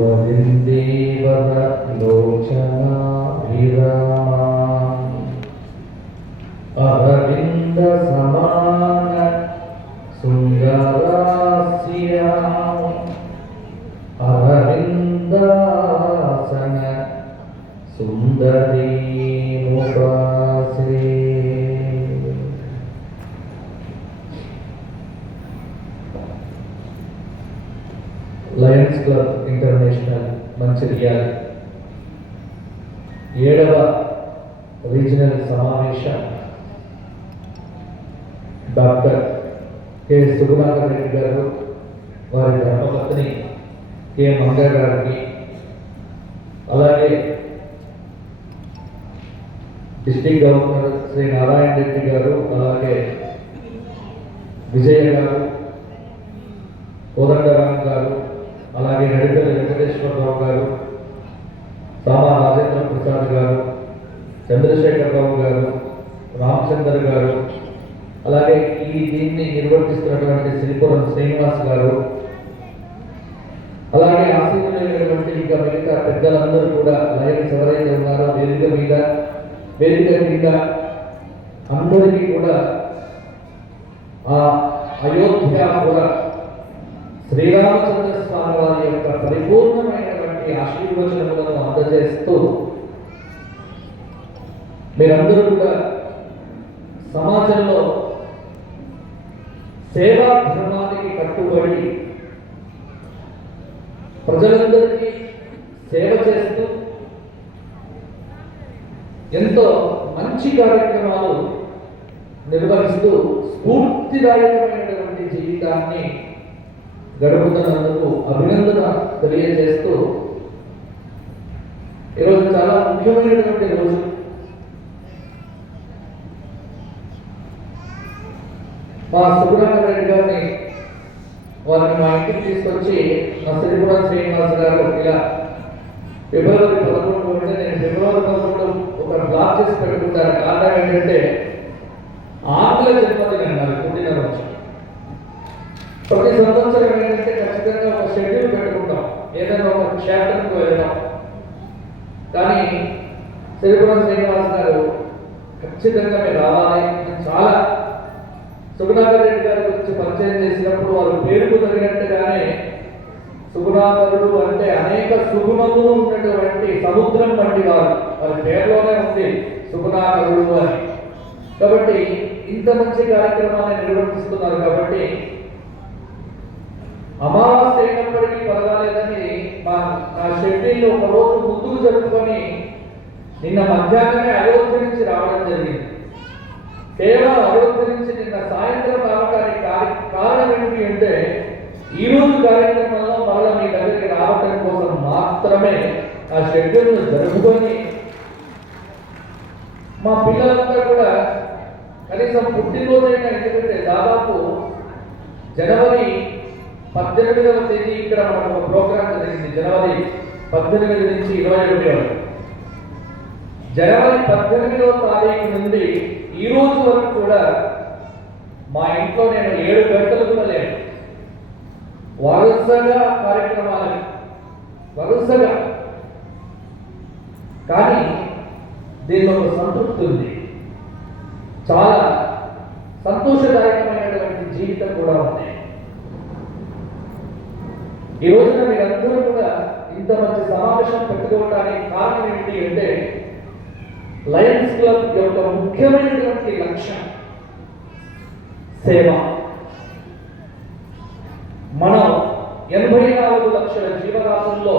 गोविन्देवः लोचनाभिरामा अरविन्दसमान सुन्दरास्या अरविन्दासन सुन्दरीमुपासे। Lions club international Mancherial 7వ regional సమావేశం doctor K Sugunakar Reddy గారు, వారి ధర్మపత్ని కె మంగ గారికి, అలాగే డిస్ట్రిక్ట్ గవర్నర్ శ్రీ నారాయణ రెడ్డి గారు, అలాగే విజయ గారు, కోదండరామ్ గారు, అలాగే నడిపల్లి వెంకటేశ్వరరావు గారు, సామా రాజేంద్ర ప్రసాద్ గారు, చంద్రశేఖరరావు గారు, రామచంద్ర గారు, అలాగే దీన్ని నిర్వర్తిస్తున్నటువంటి శ్రీపురం శ్రీనివాస్ గారు, అలాగే ఆశీర్వదించినటువంటి ఇంకా మిగతా పెద్దలందరూ కూడా లయన్స్ ఎవరైతే ఉన్నారో వేదిక మీద అందరికీ కూడా ఆ అయోధ్యాపుర శ్రీరామచంద్ర స్వామి వారి యొక్క పరిపూర్ణమైనటువంటి ఆశీర్వచనములను అందజేస్తూ మీరందరూ కూడా సమాజంలో సేవా ధర్మానికి కట్టుబడి ప్రజలందరికీ సేవ చేస్తూ ఎంతో మంచి కార్యక్రమాలు నిర్వహిస్తూ స్ఫూర్తిదాయకమైనటువంటి జీవితాన్ని గడుపుతున్నందుకు అభినందన తెలియజేస్తూ ఈరోజు చాలా ముఖ్యమైనటువంటి రోజు. మా సుబ్రహ్మణ్య రెడ్డి గారిని వారిని మా ఇంటికి తీసుకొచ్చి మా శ్రీపురం శ్రీనివాస్ గారు ఇలా ఫిబ్రవరి 11 ఉంటే నేను ఫిబ్రవరి 11 ఒక బ్లాక్ చేసి పెట్టుకుంటాను. కారణం ఏంటంటే ఆంగ్ల జన్మదినం అన్నారు, పుట్టినరోజు. ప్రతి సంవత్సరం ఏంటంటే ఖచ్చితంగా ఒక షెడ్యూల్ పెట్టుకుంటాం, ఏదైనా ఒక క్షేత్రంకి వెళ్తాం. కానీ శ్రీపురం శ్రీనివాస్ గారు ఖచ్చితంగా మీరు రావాలి. చాలా సుగుణాకర్ రెడ్డి గారి గురించి పరిచయం చేసినప్పుడు వారు పేరుకు తగినట్టుగానే సుగుణాకరుడు అంటే అనేక సుగుణములు ఉన్నటువంటి సముద్రం వంటి వారు, వారి పేరులోనే ఉంది సుగుణాకరుడు అని. కాబట్టి ఇంత మంచి కార్యక్రమాన్ని నిర్వర్తిస్తున్నారు. కాబట్టి అమావాస్య అయినప్పటికీ పర్వాలేదని నా షెడ్యూల్ ఒక రోజు ముందుకు జరుపుకొని నిన్న మధ్యాహ్నమే అయోధ్య నుంచి రావడం జరిగింది. కేవలం అయోధ్య నుంచి నిన్న సాయంత్రం రావడానికి కారణం ఏమిటి అంటే ఈ రోజు కార్యక్రమంలో మళ్ళీ మీ దగ్గరికి రావడం కోసం మాత్రమే ఆ షెడ్యూల్ను జరుపుకొని మా పిల్లలంతా కూడా కనీసం పుట్టినరోజైనా, ఎందుకంటే దాదాపు జనవరి 18వ తేదీ ఇక్కడ మనకు ఒక ప్రోగ్రాం జరిగింది. జనవరి 18 నుంచి 21 వరకు. జనవరి 18వ తారీఖు నుండి ఈ రోజు వరకు కూడా మా ఇంట్లో నేను 7 గంటలు కూడా లేను. వరుసగా కార్యక్రమాలు, వరుసగా. కానీ దీనిలో ఒక సంతృప్తి ఉంది, చాలా సంతోషదాయకమైనటువంటి జీవితం కూడా ఉంది. ఈ రోజున మీరందరూ కూడా ఇంత మంచి సమావేశం పెట్టుకోవడానికి కారణం ఏంటి అంటే లయన్స్ క్లబ్ యొక్క ముఖ్యమైనటువంటి లక్ష్యం సేవ. మనం 84 లక్షల జీవరాశుల్లో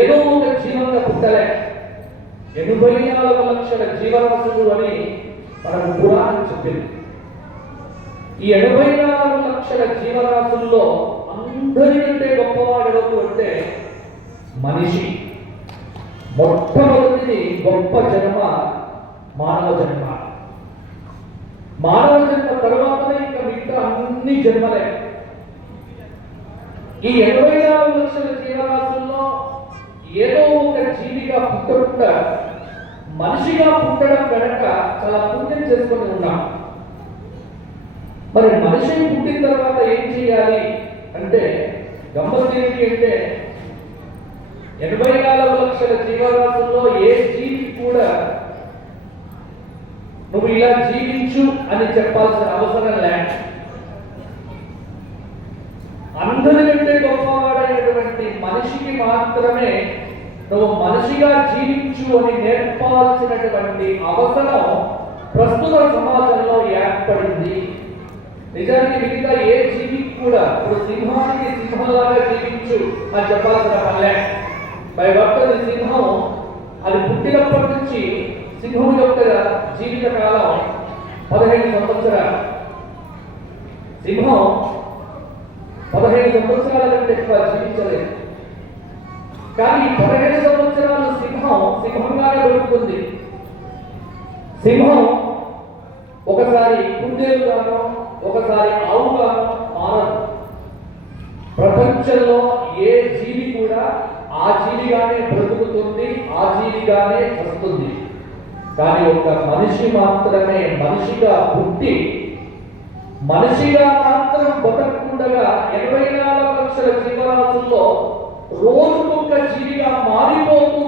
ఏదో ఒక జీవంగా పుట్టలే. 84 లక్షల జీవరాశులు అని మనకు పురాణం చెప్పింది. ఈ 84 లక్షల జీవరాశుల్లో అందరికంటే గొప్పవాడు ఎవరు అంటే మనిషి. మొట్టమొదటిది గొప్ప జన్మ మానవ జన్మ. మానవ జన్మ తర్వాతనే ఇంకా మిగతా అన్ని జన్మలే. ఈ 84 లక్షల జీవరాశుల్లో ఏదో ఒక జీవిగా పుట్టకుండా మనిషిగా పుట్టడం కనుక చాలా పుణ్యం చేసుకొని ఉన్నాం. మరి మనిషి పుట్టిన తర్వాత ఏం చేయాలి అంటే గమ్మత్తు ఏంటి అంటే 84 లక్షల జీవరాశుల్లో ఏ జీవికి కూడా నువ్వు ఇలా జీవించు అని చెప్పాల్సిన అవసరం లేదు. అందరికంటే గొప్పవాడైనటువంటి మనిషికి మాత్రమే నువ్వు మనిషిగా జీవించు అని నేర్పాల్సినటువంటి అవసరం ప్రస్తుత సమాజంలో ఏర్పడింది. నిజానికి మిగతా ఏ జీవికి కూడా ఇప్పుడు సింహానికి సింహంలాగా జీవించు అని చెప్పాల్సిన పనిలే. పై భక్తుడి సింహం అది పుట్టినప్పటి నుంచి సింహం యొక్క జీవిత కాలం 15 సంవత్సరాలు. సింహం 15 సంవత్సరాల కంటే ఎక్కువ జీవించలేదు. కానీ 15 సంవత్సరాలు సింహంగానే బతుకుతుంది. సింహం ఒకసారి కుందేలుగానో ఒకసారి ఆవుగానో మారదు. ప్రపంచంలో ఏ జీవి కూడా ఆ జీవిగానే బ్రతుకుతుంది, ఆ జీవిగానే వస్తుంది. కానీ ఒక మనిషి మాత్రమే మనిషిగా పుట్టి మనిషిగా మాత్రం బతకకుండగా 84 లక్షల జీవరాశుల్లో రోజుకొక జీవిగా మారిపోతూ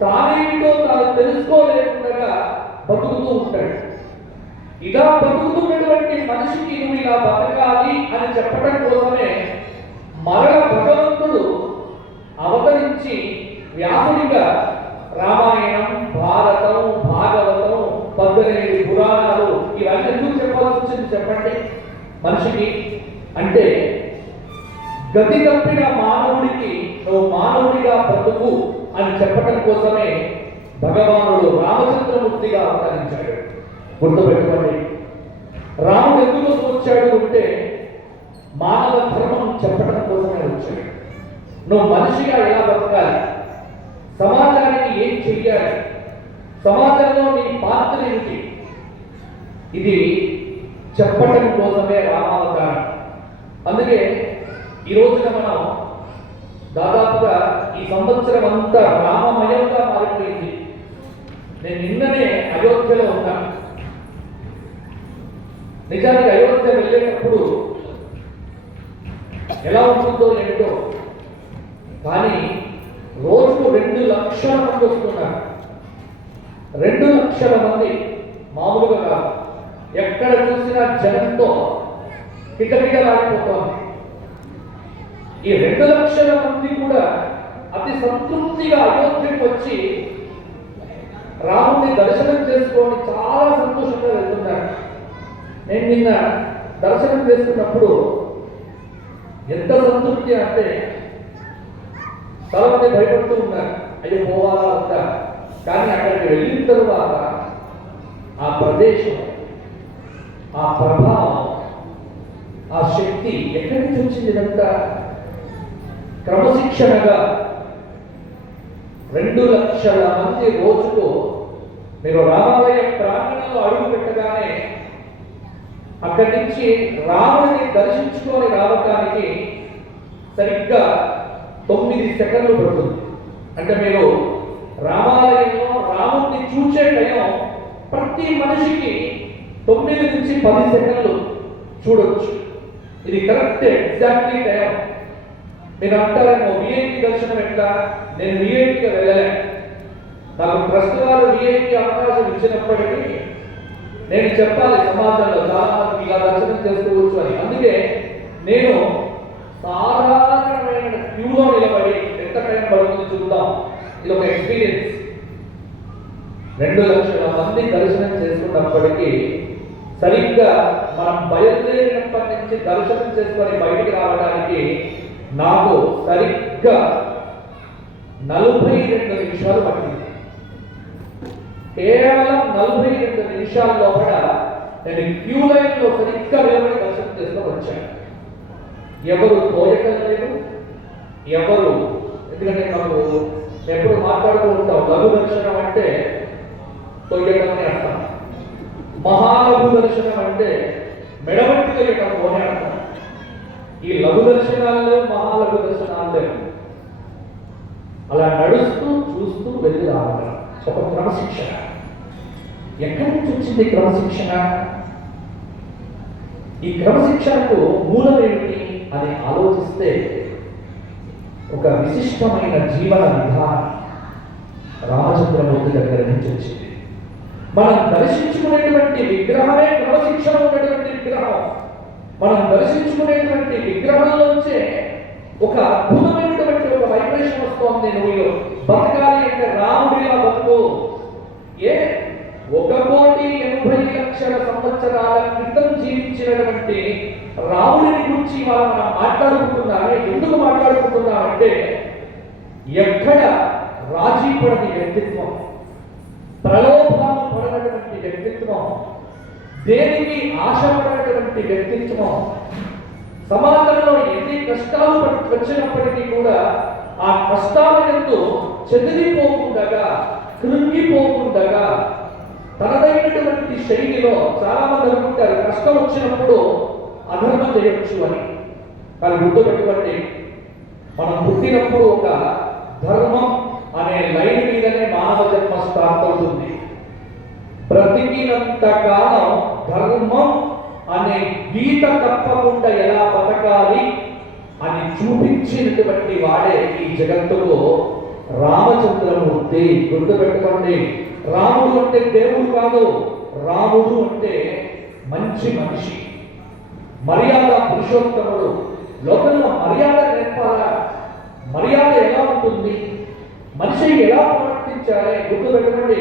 తానేమిటో తాను తెలుసుకోలేకుండా బతుకుతూ ఉంటాడు. ఇలా బతుకుతున్నటువంటి మనిషికి నువ్వు ఇలా బతకాలి అని చెప్పడం కోసమే మరణ భగవంతుడు అవతరించి వ్యాసుడిగా రామాయణం, భారతం, భాగవతం, 18 పురాణాలు ఇవన్నీ ఎందుకు చెప్పాల్సి వచ్చింది చెప్పండి మనిషికి? అంటే గతి తప్పిన మానవుడికి నువ్వు మానవుడిగా బ్రతుకు అని చెప్పడం కోసమే భగవానుడు రామచంద్రమూర్తిగా అవతరించాడు. గుర్తుపెట్టుకోండి, రాముడు ఎందుకు వచ్చాడు అంటే మానవ ధర్మం చెప్పడం కోసమే వచ్చాడు. నువ్వు మనిషిగా ఎలా బతకాలి, సమాజానికి ఏం చెయ్యాలి, సమాజంలో నీ పాత్ర ఏమిటి, ఇది చెప్పడం కోసమే రామావతారం. అందుకే ఈ రోజున మనం దాదాపుగా ఈ సంవత్సరం అంతా రామమయంగా మారిపోయింది. నేను నిన్ననే అయోధ్యలో ఉన్నాను. నిజానికి అయోధ్య వెళ్ళేటప్పుడు ఎలా ఉంటుందో ఏమిటో, కానీ రోజుకు 2 లక్షల మంది వస్తున్నారు. 2 లక్షల మంది మామూలుగా కాదు. ఎక్కడ చూసినా జనంతో కిటకిటలాడిపోతోంది. ఈ 2 లక్షల మంది కూడా అతి సంతృప్తిగా అయోధ్యకు వచ్చి రాముడిని దర్శనం చేసుకొని చాలా సంతోషంగా వెళ్తున్నారు. నేను నిన్న దర్శనం చేసుకున్నప్పుడు ఎంత సంతృప్తి అంటే చాలా మంది భయపడుతూ ఉన్నారు, అయ్యో పోవాలా అంతా. కానీ అక్కడికి వెళ్ళిన తరువాత ఆ ప్రదేశం, ఆ ప్రభావం, ఆ శక్తి ఎక్కడి నుంచి వచ్చింది? ఇదంతా క్రమశిక్షణగా 2 లక్షల మంది రోజుకు మీరు రామాలయ ప్రాంగణంలో అడుగు పెట్టగానే అక్కడి నుంచి రాముడిని దర్శించుకొని రావటానికి సరిగ్గా 9 సెకండ్లు పడుతుంది. అంటే మీరు రామాలయంలో రాముడిని చూసే టైం ప్రతి మనిషికి 9 నుంచి 10 సెకండ్లు చూడొచ్చు. ఇది కరెక్ట్ ఎగ్జాక్ట్లీ టైం. మీరు అంటారేమో విఐపి దర్శనం ఎట్లా? నేను విఐపిగా వెళ్ళలే. నాకు ట్రస్ట్ వారు విఐపి అవకాశం ఇచ్చినప్పటికీ నేను చెప్పాలి సమాజంలో చాలా మందికి ఇలా దర్శనం చేసుకోవచ్చు అని. అందుకే నేను సాధారణమైన క్యూలో నిలబడి ఎంత టైం పడుతుంది చూద్దాం. ఇది ఒక ఎక్స్పీరియన్స్. 2 లక్షల మంది దర్శనం చేసుకున్నప్పటికీ సరిగ్గా మనం బయలుదేరినప్పటి నుంచి దర్శనం చేసుకొని బయటికి రావడానికి నాకు సరిగ్గా 42 నిమిషాలు పట్టింది. కేవలం 42 నిమిషాల లోపల నేను క్యూ లైన్లో సరిగ్గా నిలబడి దర్శనం చేసుకొని వచ్చాను. ఎవరు తోయకలేదు, ఎవరు, ఎందుకంటే నాకు ఎప్పుడు మాట్లాడుతూ ఉంటాం లఘు దర్శనం అంటే తొయ్యడం అని అర్థం, మహాలఘు దర్శనం అంటే మెడబట్టి తొయ్యటం అని అర్థం. ఈ లఘు దర్శనాలు మహాలఘు దర్శనాలు అలా నడుస్తూ చూస్తూ వెళ్ళి రావాలి. ఒక క్రమశిక్షణ. ఎక్కడి నుంచి వచ్చింది క్రమశిక్షణ? ఈ క్రమశిక్షణకు మూలం ఏమిటి అని ఆలోచిస్తే ఒక విశిష్టమైన జీవన విధానం రామచంద్రమూర్తి దగ్గర నుంచి వచ్చింది. మనం దర్శించుకునేటువంటి విగ్రహమే క్రమశిక్షణ ఉన్నటువంటి విగ్రహం. మనం దర్శించుకునేటువంటి విగ్రహంలోంచే ఒక అద్భుతమైనటువంటి ఒక వైబ్రేషన్ వస్తోంది. నువ్వు బతకాలి అంటే రాముడిలా బతుకు. 1,80,00,000 సంవత్సరాల క్రితం జీవించినటువంటి రాముడిని గురించి మనం మాట్లాడుకుంటున్నామే. ఎందుకు మాట్లాడుకుంటున్నామంటే ఎక్కడ రాజీ పడని వ్యక్తిత్వం, ప్రలోభాలు పడనటువంటి వ్యక్తిత్వం, దేనికి ఆశపడనటువంటి వ్యక్తిత్వం, సమాజంలో ఎన్ని కష్టాలు వచ్చినప్పటికీ కూడా ఆ కష్టాలతో చెదిరిపోకుండా, కృంగిపోకుండా తనదైనటువంటి శైలిలో చాలా మంది అనుకుంటారు కష్టం వచ్చినప్పుడు అధర్మం చేయొచ్చు అని. కానీ గుర్తుపెట్టుకోండి, మనం పుట్టినప్పుడు ఒక ధర్మం అనే లైన్ మీదనే మానవ జన్మ స్టార్ట్ అవుతుంది. బ్రతికినంత కాలం ధర్మం అనే గీత తప్పకుండా ఎలా బతకాలి అని చూపించినటువంటి వాడే ఈ జగత్తులో రామచంద్రమూర్తి. గుర్తుపెట్టుకోండి, రాముడు అంటే దేవుడు కాదు, రాముడు అంటే మంచి మనిషి, మర్యాద పురుషోత్తముడు. లోకంలో మర్యాద నేర్పాలా? మర్యాద ఎలా ఉంటుంది, మనిషి ఎలా ప్రవర్తించాలి? గుర్తుపెట్టుకోండి,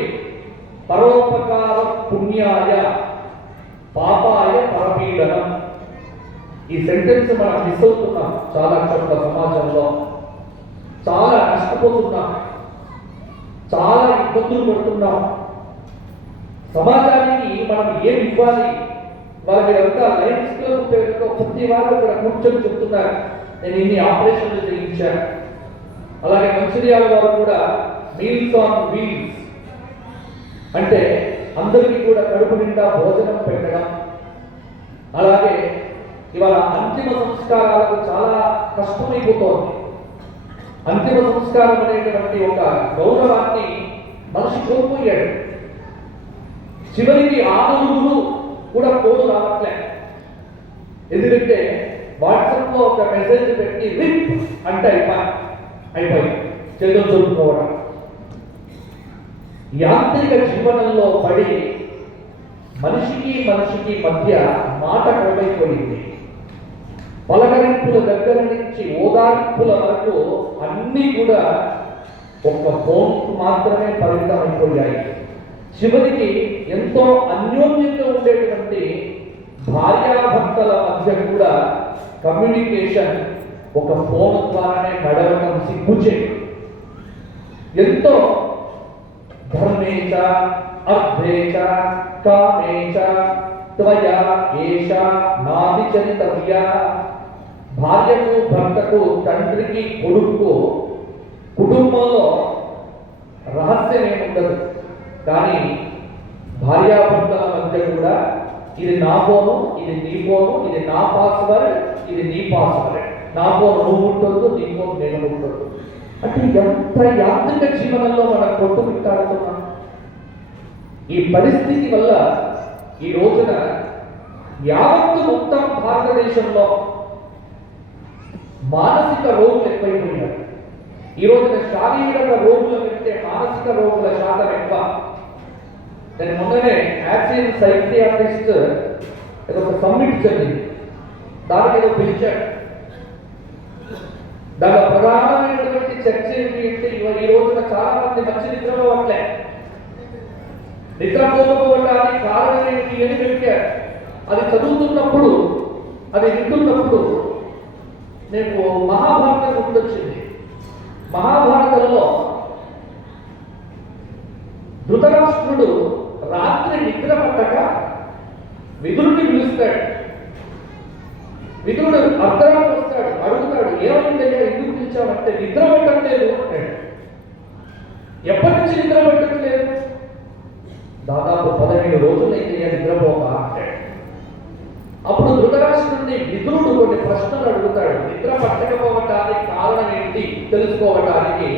పరోపకార పుణ్యాయ పాపాయ పరపీడనం. ఈ సెంటెన్స్ మనం మిస్ అవుతున్నాం చాలా చోట్ల. సమాజంలో చాలా నష్టపోతున్నాం, చాలా ఇబ్బందులు పడుతున్నాం. సమాజానికి మనం ఏం ఇవ్వాలి? వాళ్ళంతా లయన్స్ క్లబ్ పేరుతో ప్రతి వారు ఇక్కడ కూర్చొని చెప్తున్నారు, నేను ఇన్ని ఆపరేషన్లు చేయించాను. అలాగే మంచిర్యాల వారు కూడా మీల్స్ ఆన్ వీల్స్ అంటే అందరికీ కూడా కడుపు నిండా భోజనం పెట్టడం. అలాగే ఇవాళ అంతిమ సంస్కారాలకు చాలా కష్టమైపోతోంది. అంతిమ సంస్కారం అనేటువంటి ఒక గౌరవాన్ని మనిషి కోల్పోయాడు. చివరికి ఆనవులు కూడా కోరు రావట్లే. ఎందుకంటే వాట్సాప్లో ఒక మెసేజ్ పెట్టి రిప్ అంటే అయిపోయి చేతులు దొరుకుకోవడం. యాంత్రిక జీవనంలో పడి మనిషికి మధ్య మాట కొడైపోయింది. పలకరింపుల దగ్గర నుంచి ఓదార్పుల వరకు అన్నీ కూడా ఒక ఫోన్ మాత్రమే పరిమితం అయిపోయాయి. చివరికి ఎంతో అన్యోన్యంగా ఉండేటువంటి భార్యాభర్తల మధ్య కూడా కమ్యూనికేషన్ ఒక ఫోన్ ద్వారానే నడవడం సిగ్గుచే. ఎంతో ధర్మేచ అర్థేచ కామేచ త్వయా ఏష నాభిచరితవ్య. భార్యకు భర్తకు తండ్రికి కొడుకు కుటుంబంలో రహస్యం ఏముండదు. కానీ భార్యాభర్తల మధ్య కూడా ఇది నా ఫోను, ఇది నీ ఫోను, ఇది నా పాస్వర్డ్, ఇది నీ పాస్వర్డ్, నా ఫోన్ నువ్వు ఉండొద్దు, నీ ఫోన్ నేను ఉండొద్దు. అంటే ఎంత యాంత్రిక జీవనంలో మనం కొట్టుమిట్టాడుతున్నాం. ఈ పరిస్థితి వల్ల ఈ రోజున యావత్తు మొత్తం భారతదేశంలో మానసిక రోగులు ఎక్కువైపోయారు. ఈ రోజున శారీరక రోగుల కంటే మానసిక రోగుల శాతం ఎక్కువ. నేను మొన్ననే యాక్సియన్ సైకియాట్రిస్ట్ ఏదో ఒక సమ్మిట్ జరిగింది, దానికి ఏదో పిలిచాడు. దాని ప్రధానమైనటువంటి చర్చ ఏంటి అంటే ఈ రోజున చాలా మంది మంచి నిద్రపోవట్లే. నిద్రపోకపోవడానికి కారణం ఏంటి అని పెట్టారు. అది చదువుతున్నప్పుడు, అది వింటున్నప్పుడు నేను మహాభారతం గుర్తొచ్చింది. మహాభారతంలో ధృతరాష్ట్రుడు రాత్రి నిద్ర పట్టక విదురుని పిలుస్తాడు. విదురుడు అర్ధరాత్రి వస్తాడు, అడుగుతాడు, ఏమైందయ్యా, ఎందుకు పిలిచావంటే నిద్ర పట్టట్లేదు అంటాడు. ఎప్పటి నుంచి నిద్ర పట్టట్లేదు? దాదాపు 15 రోజులైతే నిద్రపోక అంటాడు. అప్పుడు ధృతరాష్ట్రుడిని విదురుడు కొన్ని ప్రశ్నలు అడుగుతాడు. నిద్ర పట్టకపోవటానికి కారణం ఏంటి తెలుసుకోవటానికి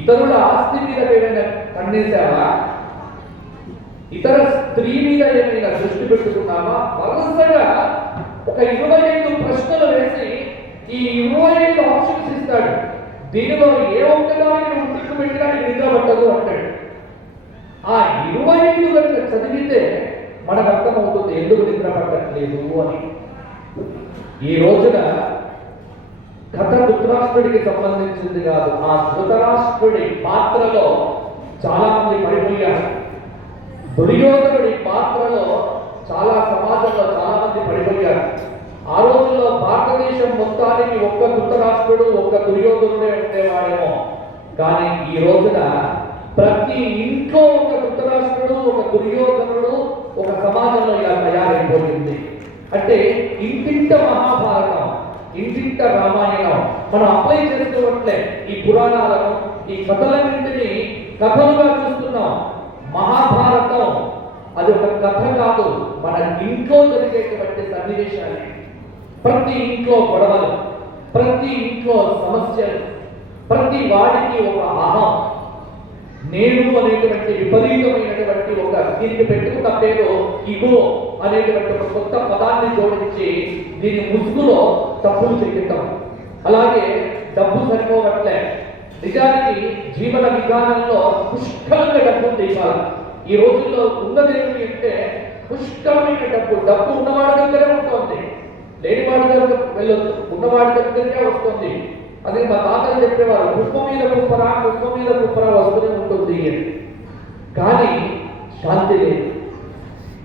ఇతరుల ఆస్తి మీద ఏమైనా కన్నేసావా, ఇతర స్త్రీ మీద ఏమైనా దృష్టి పెట్టుకున్నావా? వరుసగా ఒక 25 ప్రశ్నలు వేసి ఈ 25 ఆప్షన్స్ ఇస్తాడు. దీనిలో ఏ ఒక్కదానికి ముందుకు పెట్టడానికి నిద్ర పట్టదు అంటాడు. ఆ 25 గంట చదివితే మనకు అర్థమవుతుంది ఎందుకు నిద్ర పట్టట్లేదు అని. ఈ రోజున కథ ధృతరాష్ట్రుడికి సంబంధించింది కాదు. ఆ ధృతరాష్ట్రుడి పాత్రలో చాలా మంది పడిపోయారు. దుర్యోధనుడి పాత్రలో చాలా సమాజంలో చాలా మంది పడిపోయారు. ఆ రోజుల్లో భారతదేశం మొత్తానికి ఒక్క ధృతరాష్ట్రుడు ఒక్క దుర్యోధనుడే ఉండేవాడేమో. కానీ ఈ రోజున ప్రతి ఇంట్లో ఒక ధృతరాష్ట్రుడు ఒక దుర్యోధనుడు ఒక సమాజంలో ఇలా తయారైపోయింది. అంటే ఇంటింట మహాభారతం, ఇంటింట రామాయణం మనం అప్లై చేసుకోవట్లే. ఈ పురాణాలను ఈ కథలన్నింటినీ కథలుగా చూస్తున్నాం. మహాభారతం అది ఒక కథ కాదు, మన ఇంట్లో జరిగేటువంటి సన్నివేశాలు. ప్రతి ఇంట్లో గొడవలు, ప్రతి ఇంట్లో సమస్యలు, ప్రతి వాడికి ఒక అహం, నేను అనేటువంటి విపరీతమైనటువంటి ఒక దీనికి పెట్టుకున్న పేరు ఇగో అనేటువంటి ఒక కొత్త పదాన్ని జోడించి దీని ముసుగులో తప్పులు చేయటం. అలాగే డబ్బు సరిపోవట్లే. నిజానికి జీవన విధానంలో పుష్కలంగా డబ్బు తీయాలి. ఈ రోజుల్లో ఉన్నది ఏమిటి అంటే పుష్కలమైన డబ్బు. డబ్బు ఉన్నవాడి దగ్గరే ఉంటుంది, లేనివాడి దగ్గర వెళ్ళొద్దు, ఉన్నవాడి దగ్గరకే వస్తుంది. అదే మా తాతలు చెప్పేవారు, కుప్ప మీద కుప్పరా కుప్ప మీద కుప్పరా వస్తూనే ఉంటుంది అని. కానీ శాంతి లేదు.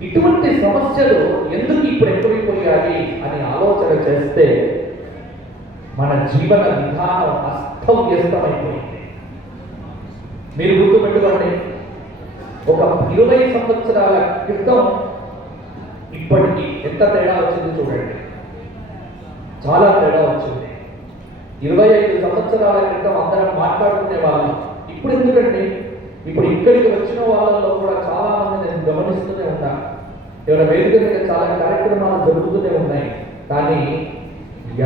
ఇటువంటి సమస్యలు ఎందుకు ఇప్పుడు ఎక్కువైపోయాయి అని ఆలోచన చేస్తే మన జీవన విధానం అస్తవ్యస్తమైపోయింది. మీరు గుర్తుపెట్టుకోండి, ఒక 20 సంవత్సరాల క్రితం ఇప్పటికి ఎంత తేడా వచ్చింది చూడండి. చాలా తేడా వచ్చింది. 25 సంవత్సరాల క్రితం అందరం మాట్లాడుకునే వాళ్ళం. ఇప్పుడు ఎందుకంటే ఇప్పుడు ఇక్కడికి వచ్చిన వాళ్ళలో కూడా చాలా మంది నేను గమనిస్తూనే ఉన్నాను. ఎవరి వేదిక మీద చాలా కార్యక్రమాలు జరుగుతూనే ఉన్నాయి. కానీ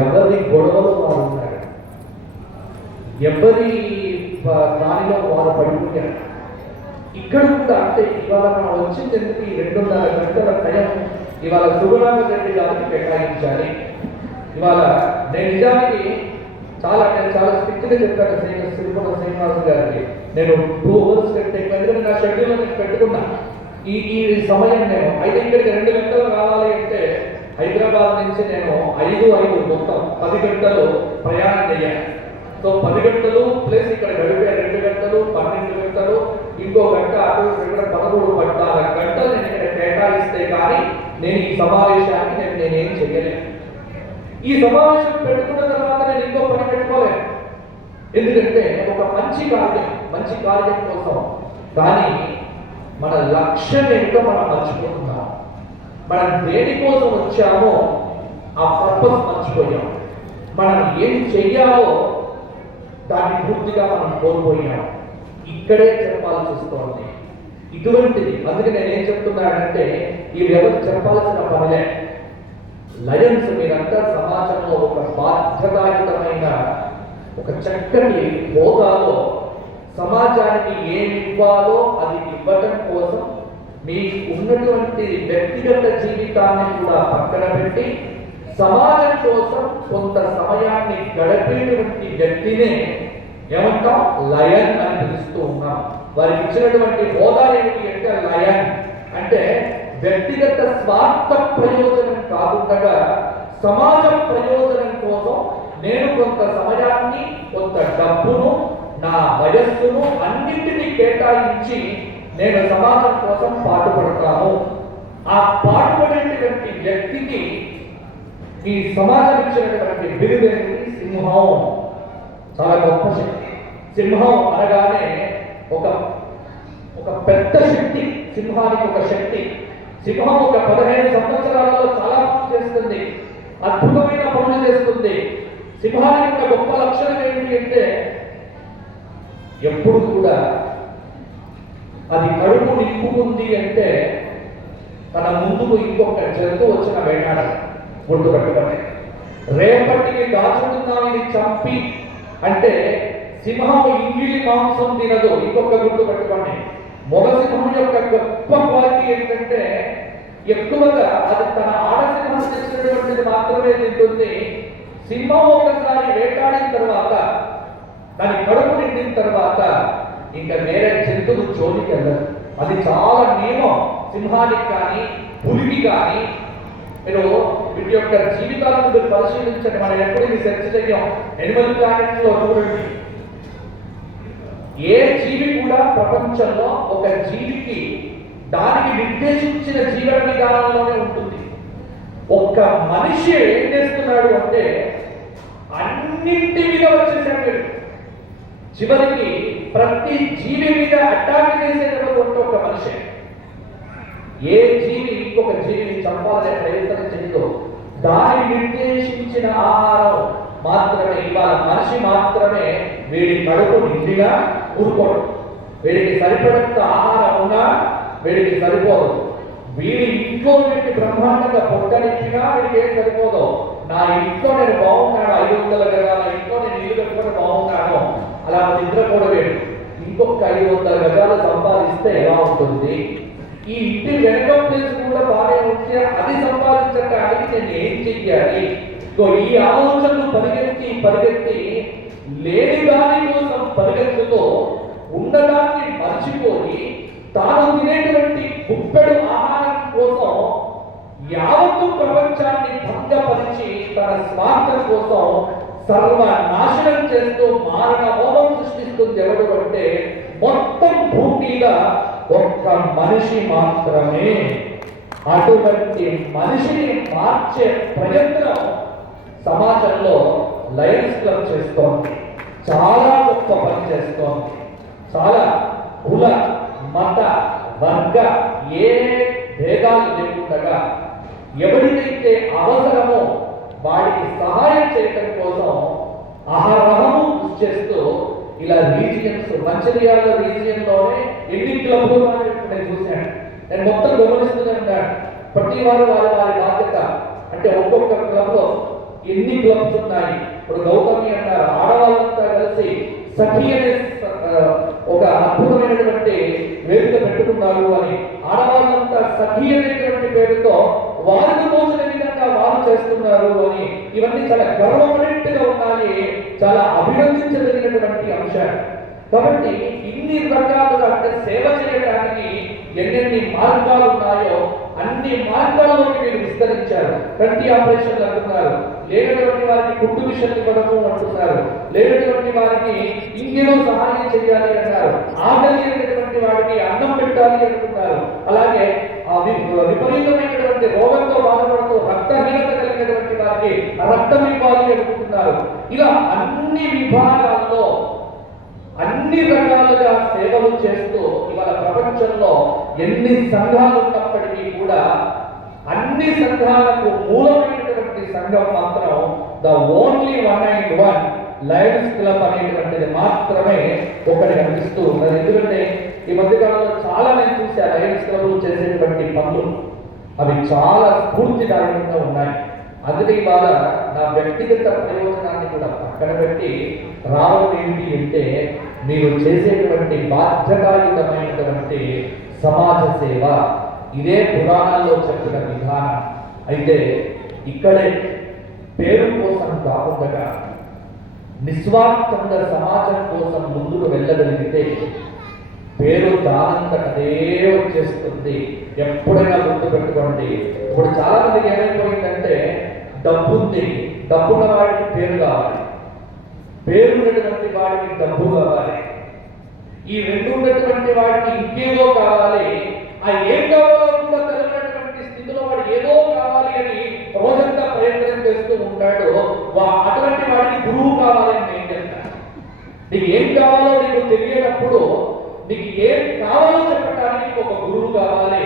ఎవరి గొడవలు వారు ఉన్నారు, ఎవరి దానిలో వారు పడిపోయారు. ఇక్కడ కూడా అంటే ఇవాళ మనం వచ్చింది ఎందుకు ఈ 2.5 గంటల టైం ఇవాళ సుగుణానంద రెడ్డి గారికి కేటాయించాలి. ఇవాళ నేను నిజానికి నేను చాలా స్ట్రిక్ట్గా చెప్పాను శ్రీనివాస శ్రీనివాస్ గారికి. నేను 2 అవర్స్ కంటే ఎందుకంటే నా షెడ్యూల్ నేను పెట్టుకున్నా ఈ సమయం. నేను అయితే ఇక్కడికి 2 గంటలు రావాలి అంటే హైదరాబాద్ నుంచి నేను 5 మొత్తం 10 గంటలు ప్రయాణం చేయాలి. సో 10 గంటలు ప్లస్ ఇక్కడ గడిపే 2 గంటలు 12 గంటలు ఇంకో గంట అటు ఇక్కడ 13 గంటలు నేను ఇక్కడ కేటాయిస్తే కానీ నేను ఈ సమావేశానికి నేనేం చేయలేను. ఈ సమావేశం పెట్టుకున్న తర్వాత నేను ఇంకో పని పెట్టుకోలేను. ఎందుకంటే ఒక మంచి కార్యం కోసం. కానీ మన లక్ష్యం ఏంటో మనం మర్చిపోతున్నాం. మనం దేనికోసం వచ్చామో ఆ పర్పస్ మర్చిపోయాం. మనం ఏం చెయ్యాలో దాన్ని పూర్తిగా మనం కోల్పోయాం. ఇక్కడే చెప్పాల్సి వస్తుంది ఇటువంటిది. అందుకే నేనేం చెప్తున్నానంటే ఈ ఎవరు చెప్పాల్సిన పనిలే. లయన్స్ మీరంతా సమాజంలో ఒక బాధ్యతాయుతమైన ఒక చక్కటి హోదాలో సమాజానికి ఏమి ఇవ్వాలో అది ఇవ్వటం కోసం మీకు ఉన్నటువంటి వ్యక్తిగత జీవితాన్ని కూడా పక్కన పెట్టి సమాజం కోసం కొంత సమయాన్ని గడిపేటువంటి వ్యక్తినే ఏమంటాం లయన్ అని పిలుస్తూ ఉన్నాం. వారికి ఇచ్చినటువంటి హోదా ఏమిటి అంటే లయన్ అంటే వ్యక్తిగత స్వార్థ ప్రయోజనం కాకుండా సమాజ ప్రయోజనం కోసం నేను కొంత సమయాన్ని కొంత డబ్బును నా వయస్సును అన్నింటినీ కేటాయించి నేను సమాజం కోసం పాటుపడతాను. ఆ పాటుపడేటువంటి వ్యక్తికి ఈ సమాజం ఇచ్చినటువంటి బిరుదేంటి సింహం. చాలా గొప్ప శక్తి. సింహం అనగానే ఒక పెద్ద శక్తి. సింహానికి ఒక శక్తి. సింహం ఒక 15 సంవత్సరాలలో చాలా పనులు చేస్తుంది, అద్భుతమైన పనులు చేస్తుంది. సింహానికి ఒక గొప్ప లక్షణం ఏంటి అంటే ఎప్పుడు కూడా అది కడుపు నింపుకుంది అంటే తన ముందుకు ఇంకొక జంతువు వచ్చిన వేటాడ గుర్తుపెట్టుకొని రేపటికి దాచుకుందాం ఇది చంపి అంటే సింహం ఇంగిలి మాంసం తినదు. ఇంకొక గుర్తుపెట్టుకోండి. మగ సింహం యొక్క గొప్ప క్వాలిటీ ఏంటంటే ఎక్కువగా అది తన ఆడసింహం తెచ్చినటువంటిది మాత్రమే తింటుంది. సింహం ఒకసారి వేటాడిన తర్వాత, దాని కడుపు నిండిన తర్వాత ఇంకా వేరే జంతువు జోలికి వెళ్ళదు. అది చాలా నియమం. సింహానికి కానీ పులికి కానీ మీరు వీటి యొక్క జీవితాలను మీరు పరిశీలించండి. మనం ఎప్పుడు ఇది సెర్చ్ చెయ్యం. ఎనిమల్ ప్లానెట్ లో చూడండి, ఏ జీవి కూడా ప్రపంచంలో ఒక జీవికి దానికి నిర్దేశించిన జీవన విధానంలోనే ఉంటుంది. ఒక్క మనిషి ఏం చేస్తున్నాడు అంటే అన్నింటి మీద వచ్చేసాడు. చివరికి ప్రతి జీవి మీద అటాక్ చేసేటటువంటి ఒక మనిషి. ఏ జీవి ఇంకొక జీవిని చంపాలనే ప్రయత్నం చేయదో దానికి నిర్దేశించిన ఆహారం మాత్రమే ఇవాళ మనిషి మాత్రమే వీడి కడుపు నిండిగా ఊరుకోడు. వీడికి సరిపడంత ఆహారం ఉన్నా వీడికి సరిపోదు. వీడి ఇంట్లో వీడికి బ్రహ్మాండంగా పొట్టనిచ్చినా వీడికి ఏం సరిపోదు. నా ఇంట్లో నేను బాగున్నాను, 500 గజాల ఇంట్లో నేను ఇల్లు కట్టుకొని బాగున్నాను, అలా నిద్రపోవడం. ఇంకొక 500 గజాలు సంపాదిస్తే ఎలా ఉంటుంది? ఈ ఇంటి వెనక ప్లేస్ కూడా బాగా ఉంటే అది సంపాదించడానికి నేను ఏం చెయ్యాలి? ఈ ఆలోచనలు పరిగెత్తి లేని దాని కోసం పరిగెత్తుతో ఉండడాన్ని మర్చిపోయి తాను తినేటువంటి గుప్పెడు ఆహారం కోసం యావత్తు ప్రపంచాన్ని భంగపరిచి తన స్వార్థం కోసం సర్వనాశనం చేస్తూ మారణ హోమం సృష్టిస్తుంది ఎవరు అంటే మొత్తం భూమి మీద ఒక్క మనిషి మాత్రమే. అటువంటి మనిషిని మార్చే ప్రయత్నం సమాజంలో లయన్స్ క్లబ్ చేస్తోంది. చాలా గొప్ప పని చేస్తోంది. చాలా కుల మత వర్గ ఏ భేదాలు లేకుండా ఎవరికైతే అవసరమో వాడికి సహాయం చేయడం కోసం అహరహము కృషి చేస్తూ ఇలా రీజియన్స్ మంచిర్యాల రీజియన్ లోనే ఎన్ని క్లబ్లు నేను చూశాను. నేను మొత్తం గమనిస్తూనే ఉన్నాను. ప్రతి వారు వారి బాధ్యత అంటే ఒక్కొక్క క్లబ్ లో ఎన్ని క్లబ్స్ ఉన్నాయి. ఇప్పుడు గౌతమి అన్నారు, ఆడవాళ్ళంతా కలిసి సఖీ అనే ఒక అద్భుతమైనటువంటి వేదిక పెట్టుకున్నారు అని. ఆడవాళ్ళంతా సఖీ అనేటువంటి పేరుతో వారికి తోచిన విధంగా వారు చేస్తున్నారు అని. ఇవన్నీ చాలా గర్వపడేట్టుగా ఉన్నాయి, చాలా అభినందించదగినటువంటి అంశాలు. కాబట్టి ఇన్ని రకాలుగా అంటే సేవ చేయడానికి ఎన్నెన్ని మార్గాలు ఉన్నాయో అన్ని మార్గాల్లోకి మీరు విస్తరించారు. కంటి ఆపరేషన్లు అంటున్నారు, లేనటువంటి వారికి కుట్టు మిషన్ ఇవ్వడము అంటున్నారు, లేనటువంటి వారికి ఇంకేదో సహాయం చేయాలి అంటారు, ఆకలి అనేటువంటి వాడికి అన్నం పెట్టాలి అంటున్నారు. అలాగే విపరీతమైనటువంటి రోగంతో బాధపడుతూ రక్తహీనత కలిగినటువంటి వారికి రక్తం ఇవ్వాలి అనుకుంటున్నారు. ఇలా అన్ని విభాగాల్లో అన్ని రకాలుగా సేవలు చేస్తూ ఇవాళ ప్రపంచంలో ఎన్ని సంఘాలు ఉన్నప్పటికీ కూడా అన్ని సంఘాలకు మూలమైనటువంటి సంఘం మాత్రం ద ఓన్లీ 191 లయన్స్ క్లబ్ అనేటువంటిది మాత్రమే ఒకటి కనిపిస్తూ ఉన్నది. ఎందుకంటే ఈ మధ్యకాలంలో చాలా నేను చూసా లయన్స్ క్లబ్ చేసేటువంటి పనులు, అవి చాలా స్ఫూర్తిదాయకంగా ఉన్నాయి. అందుకే ఇవాళ నా వ్యక్తిగత ప్రయోజనాన్ని కూడా పక్కన పెట్టి రావడం ఏంటి అంటే మీరు చేసేటువంటి బాధ్యతాయుతమైనటువంటి సమాజ సేవ. ఇదే పురాణాల్లో చెప్పిన విధానం. అయితే ఇక్కడే పేరు కోసం కాకుండా నిస్వార్థంగా సమాజం కోసం ముందుకు వెళ్ళగలిగితే పేరు దానంతట అదే వచ్చేస్తుంది. ఎప్పుడైనా గుర్తుపెట్టుకోండి. ఇప్పుడు చాలా మందికి ఏమైపోయిందంటే డబ్బు ఉంది, డబ్బున్న వాడికి పేరు కావాలి, పేరు ఉన్నటువంటి వాడికి డబ్బు కావాలి, ఈ రెండు ఉన్నటువంటి వాడికి ఇంకేదో కావాలి. ఆ ఏం కావాలో కూడా తెలియనటువంటి స్థితిలో వాడు ఏదో కావాలి అని రోజంతా ప్రయత్నం చేస్తూ ఉంటాడు. అటువంటి వాడికి గురువు కావాలని నేను చెప్తాను. నీకు ఏం కావాలో నీకు తెలియనప్పుడు నీకు ఏం కావాలో చెప్పడానికి ఒక గురువు కావాలి.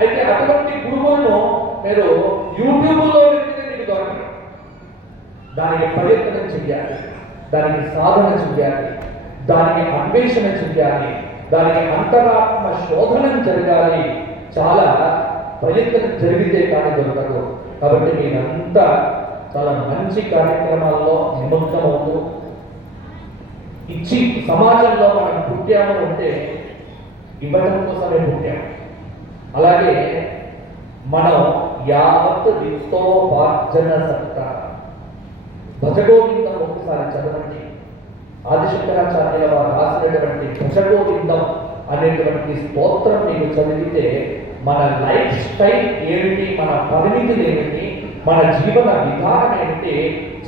అయితే అటువంటి గురువులను మీరు యూట్యూబ్లో వెతికితే నీకు దొరకదు. దానికి ప్రయత్నం చెయ్యాలి, దానికి సాధన చెయ్యాలి, దానికి అన్వేషణ చెయ్యాలి, దానికి అంతరాత్మ శోధనం జరగాలి. చాలా ప్రయత్నం జరిగితే కానీ దొరకదు. కాబట్టి మీరంతా చాలా మంచి కార్యక్రమాల్లో నిమగ్నమవుతూ ఇచ్చి సమాజంలో మనం పుట్టాము అంటే ఇవ్వడం కోసమే పుట్టాము. అలాగే మనం యావత్ విత్తోపార్జన సత్త భజగోవిందం ఒకసారి చదవండి. ఆదిశంకరాచార్యుల వారు రాసినటువంటి భజగోవిందం అనేటువంటి స్తోత్రం మీకు చదివితే మన లైఫ్ స్టైల్ ఏమిటి, మన పరిమితులు ఏమిటి, మన జీవన విధానం ఏమిటి,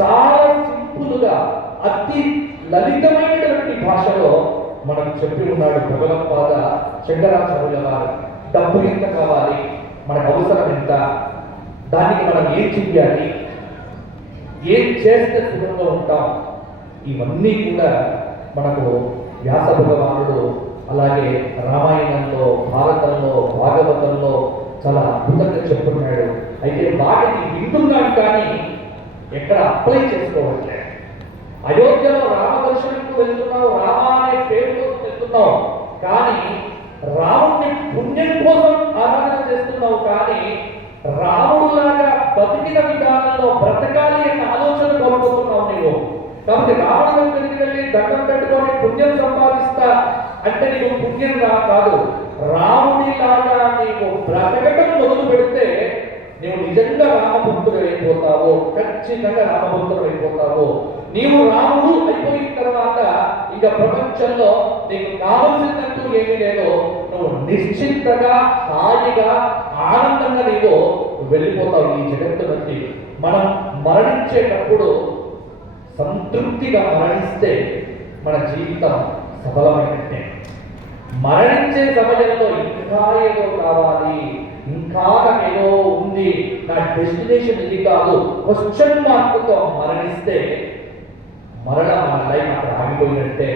చాలా సింపుల్గా అతి లలితమైనటువంటి భాషలో మనకు చెప్పి ఉన్నాడు భగవత్పాద శంకరాచార్యుల వారు. డబ్బు ఎంత కావాలి, మనకు అవసరం ఎంత, దానికి మనం ఏం చెయ్యాలి, ఏం చేస్తే సుఖంగా ఉంటాం, ఇవన్నీ కూడా మనకు వ్యాస భగవానుడు అలాగే రామాయణంలో, భారతంలో, భాగవతంలో చాలా అద్భుతంగా చెప్తున్నాడు. అయితే వాటిని వింటున్నాం కానీ ఎక్కడ అప్లై చేసుకోవట్లేదు. అయోధ్యలో రామదర్శనంకు వెళ్తున్నావు, రామ అనే పేరు కోసం వెళ్తున్నావు, కానీ రాముడిని పుణ్యం కోసం ఆరాధన చేస్తున్నావు, కానీ రాముడులాగా బతికిన విధానంలో బ్రతకాలి అనే ఆలోచన కోల్పోతున్నావు నీవు. కాబట్టి రావణం దగ్గరికి వెళ్ళి దండం పెట్టుకొని పుణ్యం సంపాదిస్తా అంటే నీకు పుణ్యం కాదు, రాముడిలాగా నీవు బ్రతకటం మొదలు పెడితే నీవు నిజంగా రామభక్తుడు అయిపోతావు, ఖచ్చితంగా రామభక్తుడు అయిపోతావు. నీవు రాముడు అయిపోయిన తర్వాత ఇక ప్రపంచంలో నీకు కావలసినట్టు ఏమీ లేదో నువ్వు నిశ్చింతగా, హాయిగా, ఆనందంగా నీవు వెళ్ళిపోతావు ఈ జగత్తు నుండి. మనం మరణించేటప్పుడు సంతృప్తిగా మరణిస్తే మన జీవితం సఫలమైనట్టే. మరణించే సమయంలో ఇంకా ఏదో కావాలి, ఇంకా ఏదో ఉంది, నా డెస్టినేషన్ ఇది కాదు, క్వశ్చన్ మార్కుతో మరణిస్తే మరణ మన లైఫ్ అక్కడ ఆగిపోయినట్టే.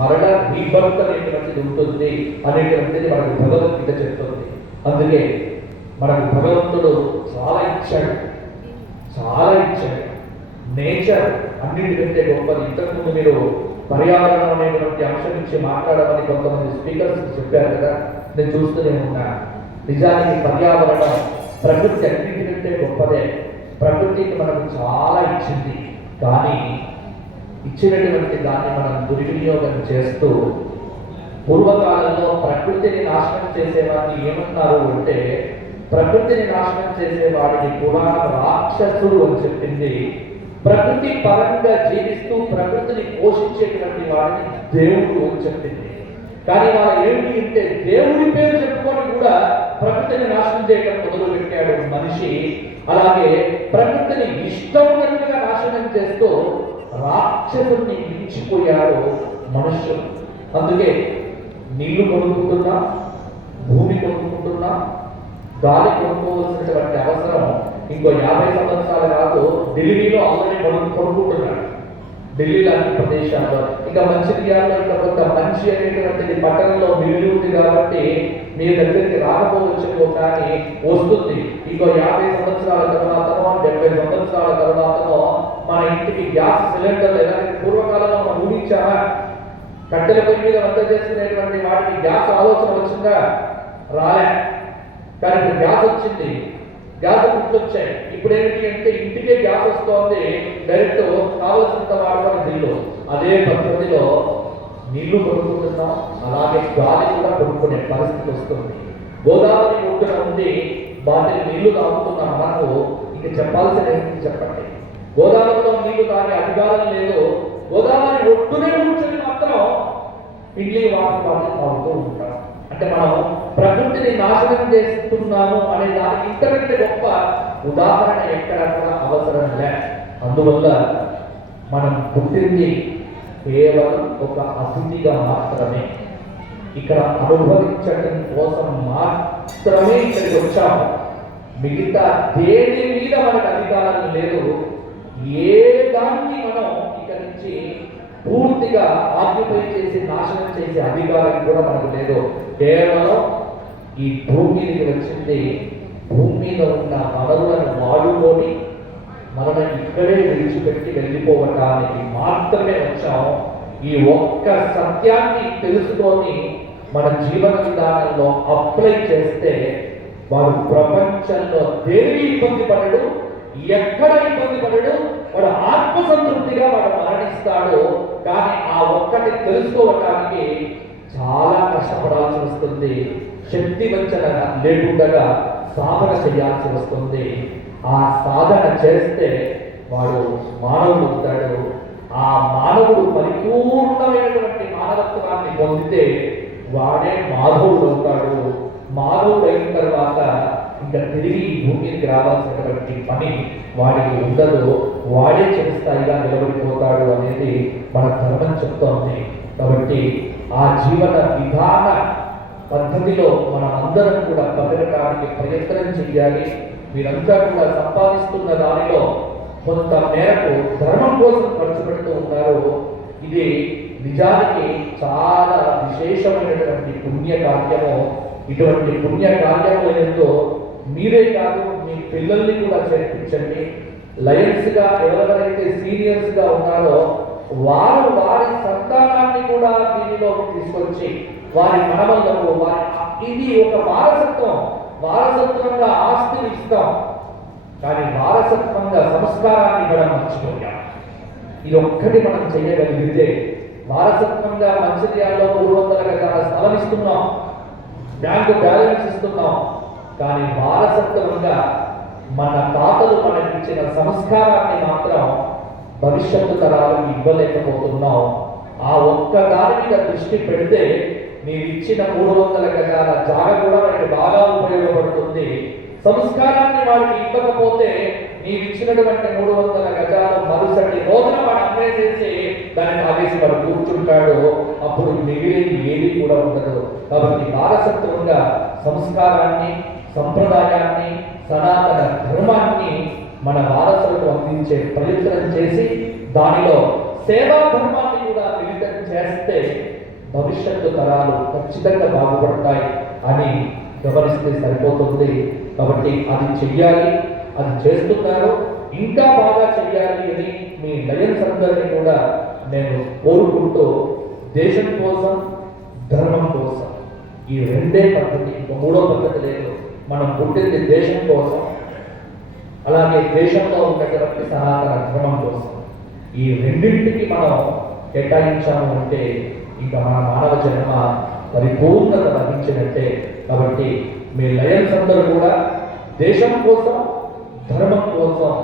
మరణ రీబర్త్ అనేటువంటిది ఉంటుంది అనేటువంటిది మనకు భగవద్గీత చెప్తుంది. అందుకే మనకు భగవంతుడు చాలా ఇచ్చాడు, చాలా ఇచ్చాడు. నేచర్ అన్నింటికంటే గొప్పది. ఇంతకుముందు మీరు పర్యావరణం అనేటువంటి అంశం నుంచి మాట్లాడమని కొంతమంది స్పీకర్స్ చెప్పారు కదా, నేను చూస్తూనే ఉన్నా. నిజానికి పర్యావరణం, ప్రకృతి అన్నింటికంటే గొప్పదే. ప్రకృతికి మనకు చాలా ఇచ్చింది, కానీ ఇచ్చినటువంటి దాన్ని మనం దుర్వినియోగం చేస్తూ పూర్వకాలంలో ప్రకృతిని నాశనం చేసేవాడిని ఏమన్నారు అంటే, ప్రకృతిని నాశనం చేసేవాడిని పురాణ రాక్షసుడు అని చెప్పింది. ప్రకృతి పరంగా జీవిస్తూ ప్రకృతిని పోషించేటువంటి వాడిని దేవుడు అని చెప్పింది. కానీ వాళ్ళ ఏమిటి అంటే దేవుడి పేరు చెప్పుకొని కూడా ప్రకృతిని నాశనం చేయడం మొదలు పెట్టాడు మనిషి. అలాగే ప్రకృతిని ఇష్టమైనట్టుగా నాశనం చేస్తూ రాక్షసుని మించిపోయారు మనుషులు. అందుకే నీళ్లు కొనుక్కుంటున్నా, భూమి కొనుక్కుంటున్నా, గాలి కొనుక్కోవాల్సినటువంటి అవసరం ఇంకో 50 సంవత్సరాలు కాదు. ఢిల్లీలో ఆల్రెడీ కొనుక్కుంటున్నాడు. ఢిల్లీ లాంటి ప్రదేశాల్లో, ఇంకా మంచిర్యాలలో ఇంకా కొంత మంచి అనేటువంటిది పట్టణంలో మిగిలి ఉంది కాబట్టి మీ దగ్గరికి రాకపోవచ్చు, కానీ వస్తుంది. ఇంకో 50 సంవత్సరాల తర్వాతనో 70 సంవత్సరాల తర్వాతనో మన ఇంటికి గ్యాస్ సిలిండర్లు ఎలా పూర్వకాలంలో మనం ఊహించామా? కట్టెల పొయ్యి మీద వంట చేసుకునేటువంటి వాటికి గ్యాస్ ఆలోచన వచ్చిందా? రాలే. కానీ ఇప్పుడు గ్యాస్ వచ్చింది, గ్యాస్ గుర్తొచ్చాయి. ఇప్పుడు ఏమిటి అంటే ఇంటికే గ్యాస్ వస్తోంది, డైరెక్ట్ కావలసినంత వాడతాం నీళ్ళు. అదే పద్ధతిలో నీళ్లు కొనుక్కుంటున్నాం, అలాగే గాలి కూడా కొనుక్కునే పరిస్థితి వస్తుంది. గోదావరి ఒడ్డున ఉంది, వాటిని నీళ్లు తాగుతున్న మనకు ఇంక చెప్పాల్సిన ఏంటి చెప్పండి? గోదావరిలో నీళ్లు తాగే అధికారం లేదు, గోదావరి ఒడ్డునే కూర్చొని మాత్రం ఇడ్లీ వాటర్ తాగుతూ ఉంటాం. అంటే మనం ప్రకృతిని నాశనం చేస్తున్నాము అనే దానికి ఇంతకంటే గొప్ప ఉదాహరణ ఎక్కడ కూడా అవసరం లే. అందువల్ల మనం పుట్టింది కేవలం ఒక అతిథిగా మాత్రమే, ఇక్కడ అనుభవించడం కోసం మాత్రమే ఇక్కడికి వచ్చాము. మిగతా దేని మీద మనకు అధికారం లేదు. ఏ దాన్ని మనం ఇక్కడి నుంచి పూర్తిగా ఆక్యుపై చేసి నాశనం చేసే అధికారం కూడా మనకు లేదు. కేవలం ఈ భూమి మీద వచ్చింది, భూమి మీద ఉన్న వనరులను వాడుకొని మనం ఇక్కడే విడిచిపెట్టి వెళ్ళిపోవటానికి మాత్రమే వచ్చాము. ఈ ఒక్క సత్యాన్ని తెలుసుకొని మన జీవన విధానంలో అప్లై చేస్తే వాడు ప్రపంచంలో దేనికి ఇబ్బంది పడడు, ఎక్కడ ఇబ్బంది పడడు, వాడు ఆత్మసంతృప్తిగా వాడు మరణిస్తాడు. కానీ ఆ ఒక్కటి తెలుసుకోవటానికి చాలా కష్టపడాల్సి వస్తుంది. శక్తి వంచన లేకుండా సాధన చేయాల్సి వస్తుంది. ఆ సాధన చేస్తే వాడు మానవుడు అవుతాడు. ఆ మానవుడు పరిపూర్ణమైనటువంటి మానవత్వాన్ని పొందితే వాడే మాధవుడు అవుతాడు. మాధవుడు అయిన తర్వాత ఇంకా తిరిగి భూమికి రావాల్సినటువంటి పని వాడికి ఉండదు. వాడే చిరస్థాయిగా నిలబడిపోతాడు అనేది మన ధర్మం చెప్తోంది. కాబట్టి ఆ జీవన విధాన పద్ధతిలో మనం అందరం కూడా బతకడానికి ప్రయత్నం చేయాలి. మీరంతా కూడా సంపాదిస్తున్న దానిలో కొంత మేరకు ధర్మం కోసం ఖర్చు పెడుతూ ఉన్నారు. ఇది నిజానికి చాలా విశేషమైనటువంటి పుణ్య కార్యము. ఇటువంటి పుణ్య కార్యము ఏంటో మీరే కాదు, మీ పిల్లల్ని కూడా చేర్పించండి. లయన్స్గా ఎవరెవరైతే సీనియర్స్గా ఉన్నారో వారు వారి సంతానాన్ని కూడా దీనిలో తీసుకొచ్చి వారి మనవలకు ఇది ఒక వారసత్వంగా ఆస్తిని ఇస్తాం, కానీ వారసత్వంగా సంస్కారాన్ని మనం మర్చిపోయాం. ఇది ఒక్కటి మనం చేయగలిగితే వారసత్వంగా మంచిర్యాలలో 300 గజాల స్థలం ఇస్తున్నాం, బ్యాంకు బ్యాలెన్స్ ఇస్తున్నాం, కానీ వారసత్వంగా మన తాతలు మనకి ఇచ్చిన సంస్కారాన్ని మాత్రం భవిష్యత్తు తరాలకు ఇవ్వలేకపోతున్నాం. ఆ ఒక్క దాని మీద దృష్టి పెడితే మీరు ఇచ్చిన 300 గజాల జాగ కూడా మనకి బాగా ఉపయోగపడుతుంది. సంస్కారాన్ని వాడికి ఇవ్వకపోతే నీవు ఇచ్చినటువంటి 300 గజాలు మరుసటి రోజున వాడు అమ్మేసేసి దాన్ని ఆగేసి వాడు కూర్చుంటాడు. అప్పుడు మిగిలింది ఏది కూడా ఉండదు. కాబట్టి వారసత్వంగా సంస్కారాన్ని, సంప్రదాయాన్ని, సనాతన ధర్మాన్ని మన వారసులకు అందించే ప్రయత్నం చేసి దానిలో సేవా ధర్మాన్ని కూడా మిళితం చేస్తే భవిష్యత్తు తరాలు ఖచ్చితంగా బాగుపడతాయి అని గమనిస్తే సరిపోతుంది. కాబట్టి అది చెయ్యాలి, అది చేస్తున్నారు, ఇంకా బాగా చెయ్యాలి అని మీ లయన్స్ అందరినీ కూడా నేను కోరుకుంటూ దేశం కోసం, ధర్మం కోసం ఈ రెండే పద్ధతి, మూడో పద్ధతి లేదు. మనం పుట్టింది దేశం కోసం, అలాగే దేశంలో ఉన్నటువంటి సనాతన ధర్మం కోసం. ఈ రెండింటికి మనం కేటాయించాము అంటే ఇంకా మన మానవ జన్మ పరిపూర్ణత లభించినట్టే. కాబట్టి మీ లయన్స్ అందరూ కూడా దేశం కోసం, ధర్మం కోసం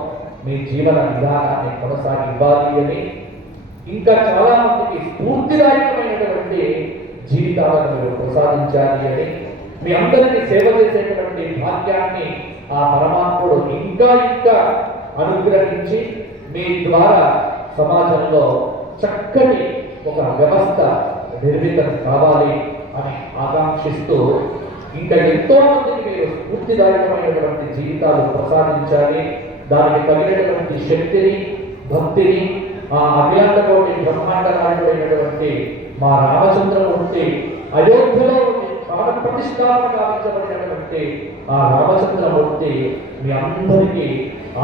మీ జీవన విధానాన్ని కొనసాగివ్వాలి అని, ఇంకా చాలా మందికి స్ఫూర్తిదాయకమైనటువంటి జీవితాలను మీరు ప్రసాదించాలి అని, మీ అందరికీ సేవ చేసేటువంటి భాగ్యాన్ని ఆ పరమాత్ముడు ఇంకా ఇంకా అనుగ్రహించి మీ ద్వారా సమాజంలో చక్కటి ఒక వ్యవస్థ నిర్మితం కావాలి అని ఆకాంక్షిస్తూ ఇంకా ఎంతో మందికి మీరు స్ఫూర్తిదాయకమైనటువంటి జీవితాలు ప్రసాదించాలి. దానికి కలిగినటువంటి శక్తిని, భక్తిని ఆ అభియాంతకోటి బ్రహ్మాండ నాయకుడైనటువంటి మా రామచంద్రమూర్తి అయోధ్యలో ప్రాణ ప్రతిష్టాపన గావించబడినటువంటి ఆ రామచంద్రమూర్తి మీ అందరికీ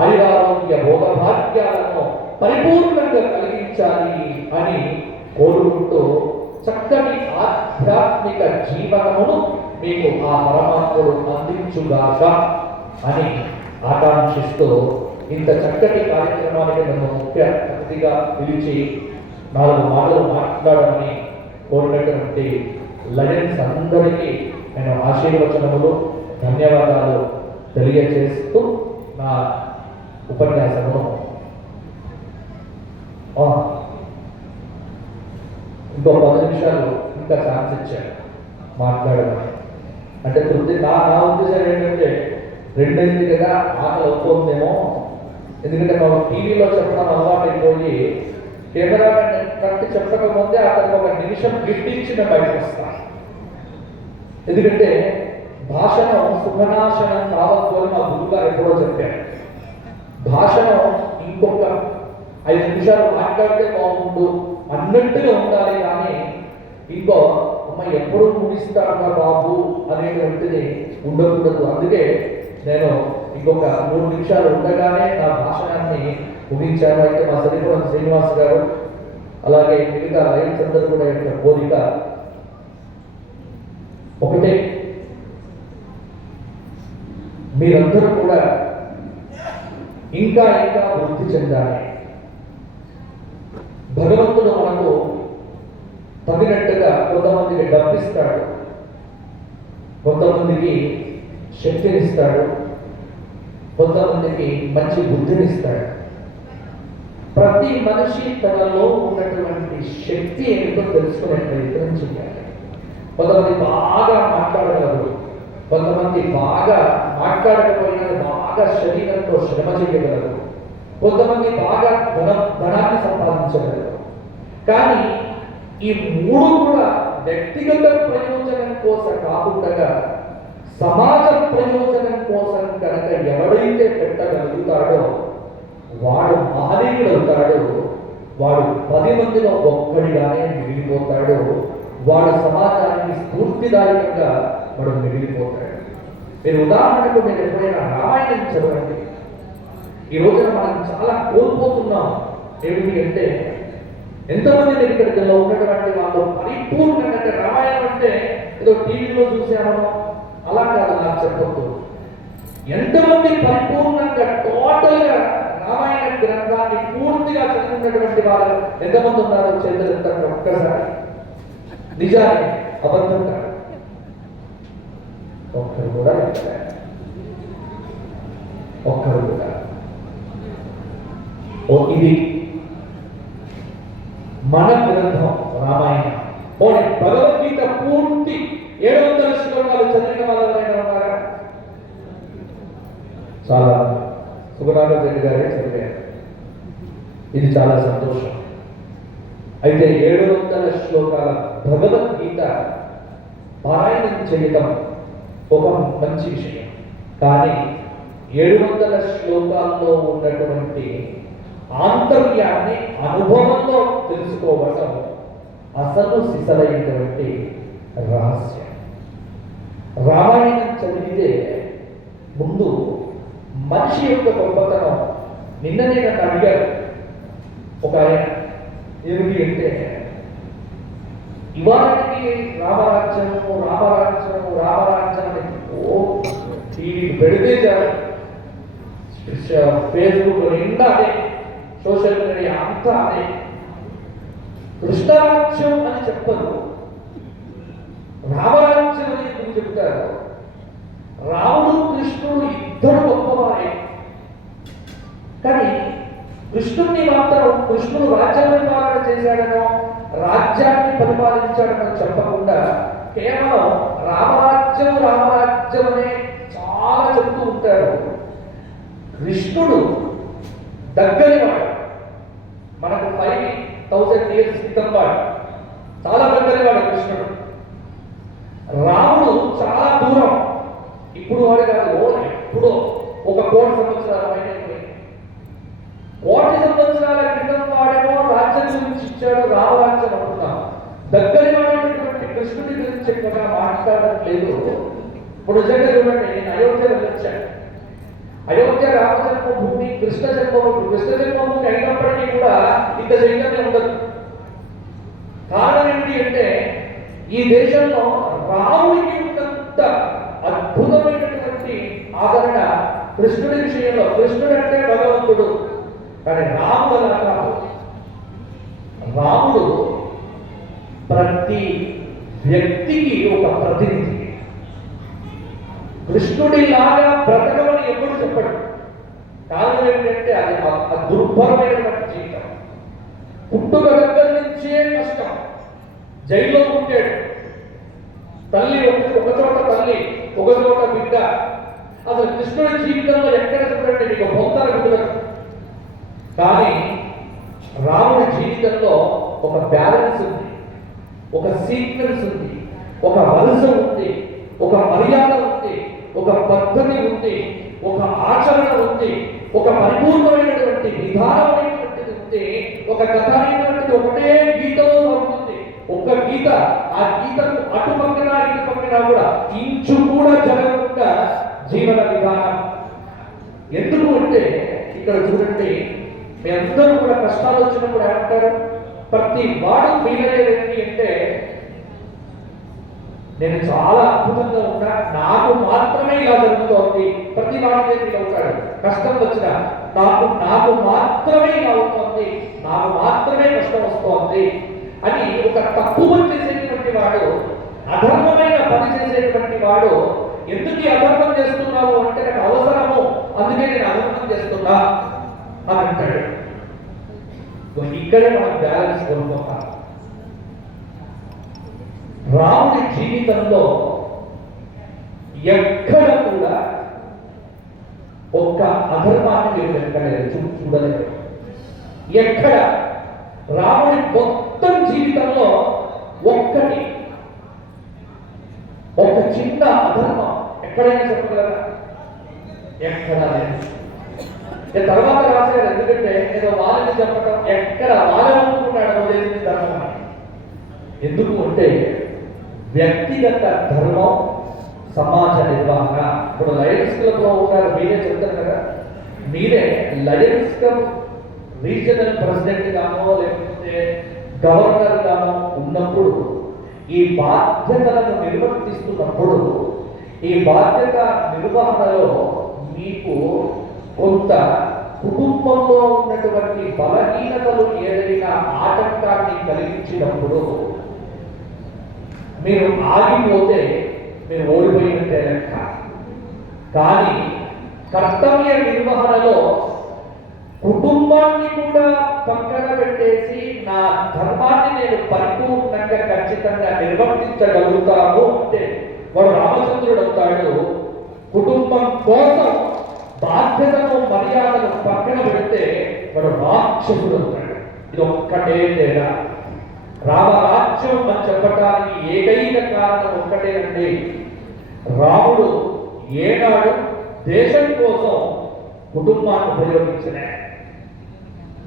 ఆయురారోగ్య భోగభాగ్యాలను పరిపూర్ణంగా కలిగించాలి అని కోరుకుంటూ చక్కటి ఆధ్యాత్మిక జీవనమును మీకు ఆ పరమాత్ముడు అందించుగాక అని ఆకాంక్షిస్తూ ఇంత చక్కటి కార్యక్రమానికి నన్ను ముఖ్య అతిథిగా పిలిచి 4 మాటలు మాట్లాడమని కోరినటువంటి లయన్స్ అందరికీ నేను ఆశీర్వచనములు, ధన్యవాదాలు తెలియజేస్తూ నా ఉపన్యాసము ఇంకో 10 నిమిషాలు ఇంకా ఛాన్స్ ఇచ్చాను మాట్లాడమని. అంటే తృప్తి నా ఉద్దేశం ఏంటంటే 2 అయింది కదా, ఆకలి అవుతుందేమో. ఎందుకంటే మనం టీవీలో చెప్పడం అలవాటు అయిపోయి కెమెరా కట్టి చెప్పకపోతే అతనికి 1 నిమిషం గిట్టించి మేము బయటకు వస్తాం. ఎందుకంటే భాషను సుఖనాశనం కావచ్చు అని మా గురువుగారు ఎప్పుడో చెప్పారు. భాషను ఇంకొక 5 నిమిషాలు మాట్లాడితే బాగుండు అన్నట్టుగా ఉండాలి, కానీ ఇంకో అమ్మ ఎప్పుడు ముగిస్తాడా బాబు అనేటువంటిది ఉండకూడదు. అందుకే నేను ఇంకొక 3 నిమిషాలు ఉండగానే నా భాషణాన్ని ముగించాను. అయితే మా సరిపురం శ్రీనివాస్ గారు అలాగే మిగతా లయన్స్ అందరూ కూడా యొక్క కోరిక ఒకటే, మీరందరూ కూడా ఇంకా ఇంకా వృద్ధి చెందాలి. భగవంతుడు మనకు తగినట్టుగా కొంతమందికి డబ్బిస్తాడు, కొంతమందికి శక్తినిస్తాడు, కొంతమందికి మంచి బుద్ధినిస్తాడు. ప్రతి మనిషి తనలో ఉన్నటువంటి శక్తి ఏమిటో తెలుసుకునే ప్రయత్నం చేయాలి. కొంతమంది బాగా మాట్లాడగలరు, కొంతమంది బాగా మాట్లాడకపోయినా బాగా శరీరంతో శ్రమ చేయగలరు, కొంతమంది బాగా ధనాన్ని సంపాదించగలరు. కానీ ఈ మూడు కూడా వ్యక్తిగత ప్రయోజనం కోసం కాకుండా సమాజ ప్రయోజనం కోసం కనుక ఎవడైతే పెట్టగలుగుతాడో వాడు మహనీయుడు అవుతాడు. వాడు 10 మందిలో ఒక్కడిగానే మిగిలిపోతాడు. వాడు సమాజానికి స్ఫూర్తిదాయకంగా వాడు మిగిలిపోతాడు. మీరు ఉదాహరణకు మీరు ఎప్పుడైనా రామాయణం చదవండి. ఈ రోజున మనం చాలా కోల్పోతున్నాం. ఏమిటి అంటే ఎంతమంది మీరు ఇక్కడికి ఉన్నటువంటి వాళ్ళు పరిపూర్ణంగా రామాయణం అంటే ఏదో టీవీలో చూసామో అలా కాదు. నాకు చెప్పొద్దు, ఎంతమంది పరిపూర్ణంగా టోటల్గా రామాయణ గ్రంథాన్ని పూర్తిగా చదివినటువంటి వాళ్ళు ఎంతమంది ఉన్నారో చేతులు ఒక్కసారి. నిజాన్ని అబద్ధం కాదు, ఒక్కరు కూడా ఒక్కరు కూడా. ఇది మన గ్రంథం రామాయణం. భగవద్గీత పూర్తి 700 శ్లోకాలు చదివిన వాళ్ళైనా ఉన్నారా? చాలా సుగుణారెడ్డి గారే చదివారు. ఇది చాలా సంతోషం. అయితే 700 శ్లోకాల భగవద్గీత పారాయణం చేయటం ఒక మంచి విషయం. కానీ 700 శ్లోకాల్లో ఉన్నటువంటి ఆంతర్యాన్ని అనుభవంలో తెలుసుకోవటం అసలు సిసలైనటువంటి రహస్యం. రామాయణం చదివితే ముందు మనిషి యొక్క గొప్పతనం. నిన్ననే నన్ను అడిగారు ఒక ఆయన, ఏమిటి అంటే ఇవాళకి రామరాజ్యము రామరాజ్యము రామరాజ్యం అని టీవీకి పెడితే చాలు, ఫేస్బుక్ నిండా అదే, సోషల్ మీడియా అంతా అదే. కృష్ణరాజ్యం అని చెప్పదు, రామరాజ్యం అని ఎందుకు చెప్తారు? రాముడు కృష్ణుడు ఇద్దరు గొప్పవారే. కానీ కృష్ణుడిని మాత్రం కృష్ణుడు రాజ్య పరిపాలన చేశాడనో రాజ్యాన్ని పరిపాలించాడనో చెప్పకుండా కేవలం రామరాజ్యం రామరాజ్యం అనే చాలా చెప్తూ ఉంటారు. కృష్ణుడు దగ్గరివాడు, మనకు 5000 years క్రితం వాడు, చాలా దగ్గరివాడు కృష్ణుడు. రాముడు చాలా దూరం, ఇప్పుడు వాడు కాదు, ఎప్పుడో 1 కోటి సంవత్సరాల పైన. 1 కోటి సంవత్సరాల క్రితం వాడేమో రాజ్యం గురించి ఇచ్చాడు, రామరాజ్యం అనుకున్నాం. దగ్గరి వాడేటటువంటి కృష్ణుడి గురించి ఎక్కువగా మాట్లాడడం లేదు. ఇప్పుడు నిజంగా చూడండి, నేను అయోధ్య వెళ్ళొచ్చాను. అయోధ్య రామజన్మభూమి కృష్ణ జన్మభూమి అయినప్పటికీ కూడా ఇంత చైతన్యం ఉండదు. కారణం ఏమిటి అంటే ఈ దేశంలో రాముడికి ఉన్నంత అద్భుతమైనటువంటి ఆదరణ కృష్ణుడి విషయంలో. కృష్ణుడు అంటే భగవంతుడు, కానీ రాముడు అలా కాదు. రాముడు ప్రతి వ్యక్తికి ఒక ప్రతినిధి. కృష్ణుడిలాగా బ్రతకమని ఎప్పుడు చెప్పడు. కారణం ఏంటంటే అది దుర్భరమైనటువంటి జీవితం. పుట్టుక దగ్గర నుంచే కష్టం. జైల్లో ఉంటాడు, తల్లి ఒక చోట తల్లి, ఒక చోట బిడ్డ. అసలు కృష్ణుడి జీవితంలో ఎక్కడ చెప్పండి నీకు బొంతర బిడ్డలు. కానీ రాముడి జీవితంలో ఒక బ్యాలెన్స్ ఉంది, ఒక సీక్వెన్స్ ఉంది, ఒక వలస ఉంది, ఒక మర్యాద ఉంది, ఒక పద్ధతి ఉంది, ఒక ఆచరణ ఉంది, ఒక పరిపూర్ణమైనటువంటి విధానమైనటువంటిది ఉంది. ఒక కథ అయినటువంటి ఒకటే గీతలో ఉంటుంది. ఒక గీత, ఆ గీతకు అటు పక్కన ఇటు పక్కన కూడా ఇంచు కూడా జరగకుండా జీవన విధానం. ఎందుకు అంటే ఇక్కడ చూడండి, మీ అందరూ కూడా కష్టాలు వచ్చినప్పుడు ఏమంటారు? ప్రతి వాడు ఫీల్ అయ్యేది అంటే నేను చాలా అద్భుతంగా ఉన్నా, నాకు మాత్రమే ఇలా జరుగుతోంది. ప్రతి వాడికి ఫీల్ అవుతాడు. కష్టం వచ్చినా నాకు మాత్రమే ఇలా అవుతోంది, నాకు మాత్రమే కష్టం వస్తోంది అని ఒక తప్పు పని చేసేటువంటి వాడు, అధర్మమైన పని చేసేటువంటి వాడు ఎందుకు ఈ అధర్మం చేస్తున్నావు అంటే నాకు అవసరము, అందుకే నేను అధర్మం చేస్తున్నా అని అంటాడు. ఇక్కడే మనం బ్యాలెన్స్ కోల్పోతాం. రాముడి జీవితంలో ఎక్కడ కూడా ఒక్క అధర్మాన్ని మీరు వెనకలేదు, చూడలేదు. ఎక్కడ రాముడి మొత్తం జీవితంలో ఒక్కటి ఒక చిన్న అధర్మం ఎక్కడైనా చెప్పగలరా? ఎక్కడా లేదు. తర్వాత రాశారు, ఎందుకంటే ఏదో వాళ్ళని చెప్పడం ఎక్కడ వాళ్ళనుకుంటున్నాడు చేసింది ధర్మం. ఎందుకు అంటే వ్యక్తిగత ధర్మం, సమాజ నిర్వహణ. ఇప్పుడు లయన్స్ క్లబ్ లో ఉన్నారు, మీరే చెప్తారు కదా, మీరే లయన్స్ క్లబ్ రీజనల్ ప్రెసిడెంట్ గానో లేకపోతే గవర్నర్ గానో ఉన్నప్పుడు ఈ బాధ్యతలను నిర్వర్తిస్తున్నప్పుడు ఈ బాధ్యత నిర్వహణలో మీకు కొంత కుటుంబంలో ఉన్నటువంటి బలహీనతలు ఏదైనా ఆటంకాన్ని కలిగించినప్పుడు మీరు ఆగిపోతే మీరు ఓడిపోయినట్టే లెక్క. కానీ కర్తవ్య నిర్వహణలో కుటుంబాన్ని కూడా పక్కన పెట్టేసి నా ధర్మాన్ని నేను పరిపూర్ణంగా ఖచ్చితంగా నిర్వర్తించగలుగుతాను అంటే వాడు రామచంద్రుడు అవుతాడు. కుటుంబం కోసం బాధ్యతను మర్యాదను పక్కన పెడితే వాడు రాక్షసుడు అవుతాడు. ఇది ఒక్కటే తేడా. రామరాజ్యం అని చెప్పడానికి ఏకైక కారణం ఒక్కటేనండి, రాముడు ఏనాడు దేశం కోసం కుటుంబాన్ని ఉపయోగించిన.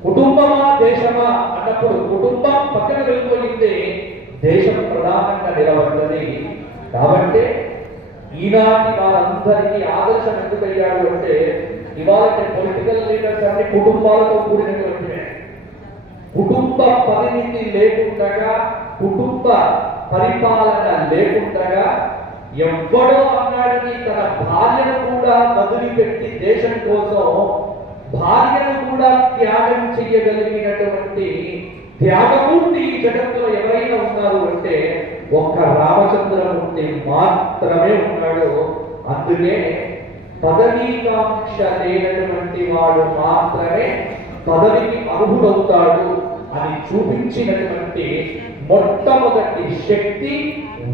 కుటుంబమా దేశమా అన్నప్పుడు కుటుంబం పక్కన వెళ్ళిపోయింది, దేశం ప్రధానంగా నిలబడ్డది. కాబట్టి ఈనాటి వారందరికీ ఆదర్శం ఎందుకు అయ్యాడు అంటే ఇవాళ పొలిటికల్ లీడర్స్ అన్ని కుటుంబాలతో కూడినటువంటివే. కుటుంబ పరిమితి లేకుండా, కుటుంబ పరిపాలన లేకుండా ఎవ్వడో అన్నాడని తన భార్యను కూడా వదిలిపెట్టి దేశం కోసం భార్యను కూడా త్యాగం చేయగలిగినటువంటి త్యాగమూర్తి ఈ జగత్తులో ఎవరైనా ఉన్నారు అంటే ఒక్క రామచంద్రమూర్తి మాత్రమే ఉన్నాడు. అందుకే పదవీకాంక్ష లేనటువంటి వాడు మాత్రమే పదవికి అర్హుడవుతాడు అని చూపించినటువంటి మొట్టమొదటి శక్తి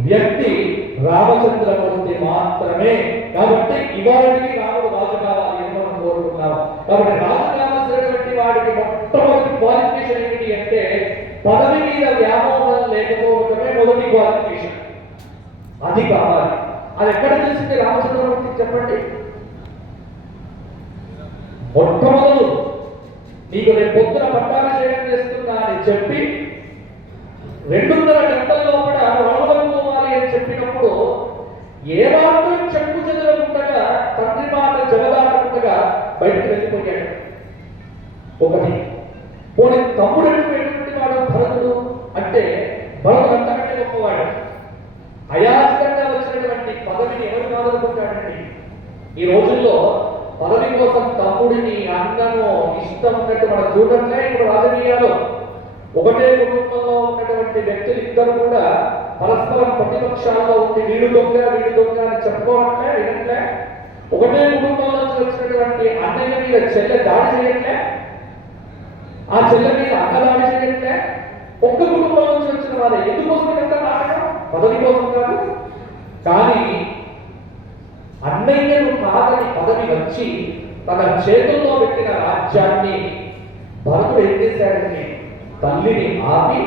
వ్యక్తి రామచంద్రమూర్తి మాత్రమే. కాబట్టి ఇవాళకి రాముడు రాజు కావాలి అని మనం కోరుకున్నాం. కాబట్టి రాజు కావాల్సినటువంటి వాడికి మొట్టమొదటి క్వాలిఫికేషన్ ఏంటి అంటే పదవి మీద వ్యామోహం లేకపోవడమే మొదటి క్వాలిఫికేషన్. అది కావాలి. అది ఎక్కడ తెలిసింది రామచంద్రమూర్తి చెప్పండి? మొట్టమొదలు నీకు రేపు పొద్దున పట్టాభిషేకం చేస్తున్నా అని చెప్పి 2.5 గంటల లోపల వడవలుకోవాలి అని చెప్పినప్పుడు ఏ మాత్రం చెక్కు చెదరకుండగా తండ్రి మాట జవదాటకుండగా బయటకు వెళ్ళిపోయాడు. ఒకటి పోనీ తమ్ముడు ఎటువంటి వాడు భరతుడు అంటే భరతుడు అంతకంటే గొప్పవాడు. అయాచితంగా వచ్చినటువంటి పదవిని ఎవరు కాదనుకుంటాడండి? ఈ రోజుల్లో పదవి కోసం తమ్ముడిని అన్నను ఇష్టం ఉన్నట్టు మనం చూడట్లే. ఇప్పుడు రాజకీయాలు ఒకటే కుటుంబంలో ఉన్నటువంటి వ్యక్తులు ఇద్దరు కూడా పరస్పరం ప్రతిపక్షాల్లో ఉండి వీడు దొంగ అని చెప్పుకోవట్లే, వినట్లే. ఒకటే కుటుంబంలో వచ్చినటువంటి అన్నయ్య మీద చెల్లె దాడి చేయట్లే, ఆ చెల్లె మీద అన్న దాడి చేయట్లే. ఒక్క కుటుంబం నుంచి వచ్చిన వారే. ఎందుకోసం ఎంత నాటకం? పదవి కోసం కాదు. కానీ అన్నయ్యను కాదని పదవి వచ్చి తన చేతుల్లో పెట్టిన రాజ్యాన్ని భరతుడు ఏం చేశాడని తల్లిని ఆపి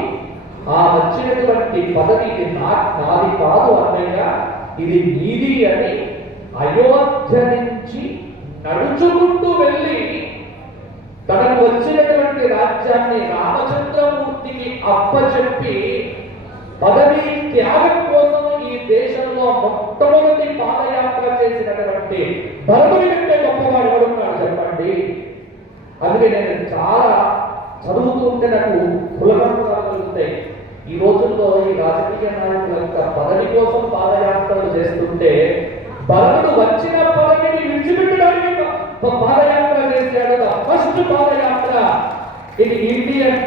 ఆ వచ్చినటువంటి పదవి ఇది నాది కాదు అన్నయ్య, ఇది నీది అని అయోధ్య నుంచి నడుచుకుంటూ వెళ్ళి తనకు వచ్చినటువంటి రాజ్యాన్ని రామచంద్రమూర్తికి అప్పచెప్పి పదవి త్యాగం కోసం ఈ దేశంలో మొట్టమొదటి పాదయాత్ర చేసినటువంటి భరతుడి కంటే గొప్పవాడు ఎవరున్నాడు చెప్పండి? అందుకే నేను చాలా చదువుతూ ఉంటే నాకు కులగంటులు కలుగుతాయి. ఈ రోజుల్లో ఈ రాజకీయ నాయకులంతా పదవి కోసం పాదయాత్రలు చేస్తుంటే భరతుడు వచ్చిన పదవిని విడిచిపెట్టడానికి పాదయాత్ర చేశాడు. ఫస్ట్ పాదయాత్ర ఇది ఇండియన్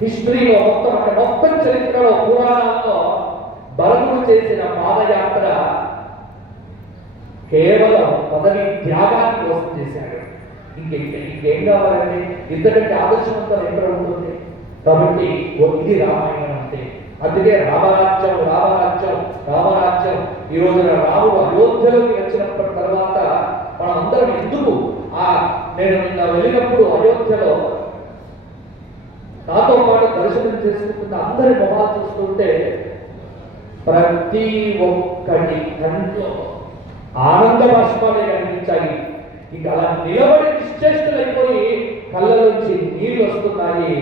హిస్టరీలో మొత్తం చరిత్రలో పురాణాల్లో భరతుడు చేసిన పాదయాత్ర కేవలం పదవి త్యాగాన్ని కోసం చేశాడు. ఇంకేం కావాలండి? ఇంతకంటే ఆదర్శవంతం ఎక్కడ ఉంటుంది? కాబట్టి ఇది రామాయణం అంటే. అందుకే రామరాజ్యం రామరాజ్యం రామరాజ్యం. ఈ రోజున రాముడు అయోధ్యలోకి వచ్చినప్పటి తర్వాత మనం అందరం ఎందుకు నేను నిన్న వెళ్ళినప్పుడు అయోధ్యలో నాతో పాటు దర్శనం చేసుకుంటున్న అందరి మొహాలు చూస్తుంటే ప్రతి ఒక్కటి కంట్లో ఆనంద బాష్పాలే కనిపించాయి. ఇక అలా నిలబడి నిశ్చేష్టులైపోయి కళ్ళలోంచి నీళ్లు వస్తున్నాయి.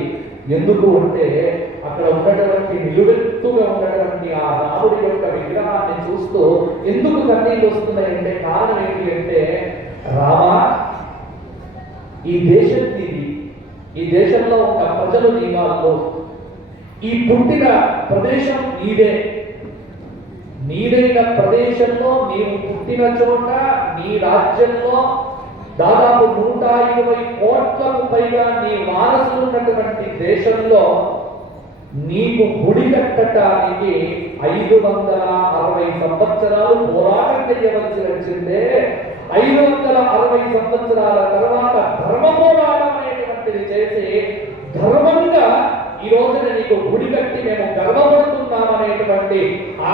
ఎందుకు అంటే అక్కడ ఉన్నటువంటి నిలువెత్తుగా ఉన్నటువంటి ఆ రాముడి యొక్క విగ్రహాన్ని చూస్తూ ఎందుకు కన్నీళ్ళు వస్తున్నాయంటే కారణం ఏంటి అంటే, రామా, ఈ దేశం నీది, ఈ దేశంలో ఉన్న ప్రజలు నీ వాళ్ళు, ఈ పుట్టిన ప్రదేశం నీదే. నీదైన ప్రదేశంలో నీవు పుట్టిన చోట నీ రాజ్యంలో దాదాపు 120 కోట్లకు పైగా నీ వారసులు ఉన్నటువంటి దేశంలో నీకు గుడి కట్టడానికి 560 సంవత్సరాలు పోరాటం చేయవలసి వచ్చిందే. 560 సంవత్సరాల తర్వాత ధర్మ పోరాటం అనేటువంటిది చేసి ధర్మంగా ఈ రోజున నీకు గుడి కట్టి మేము గర్వపడుతున్నామనేటువంటి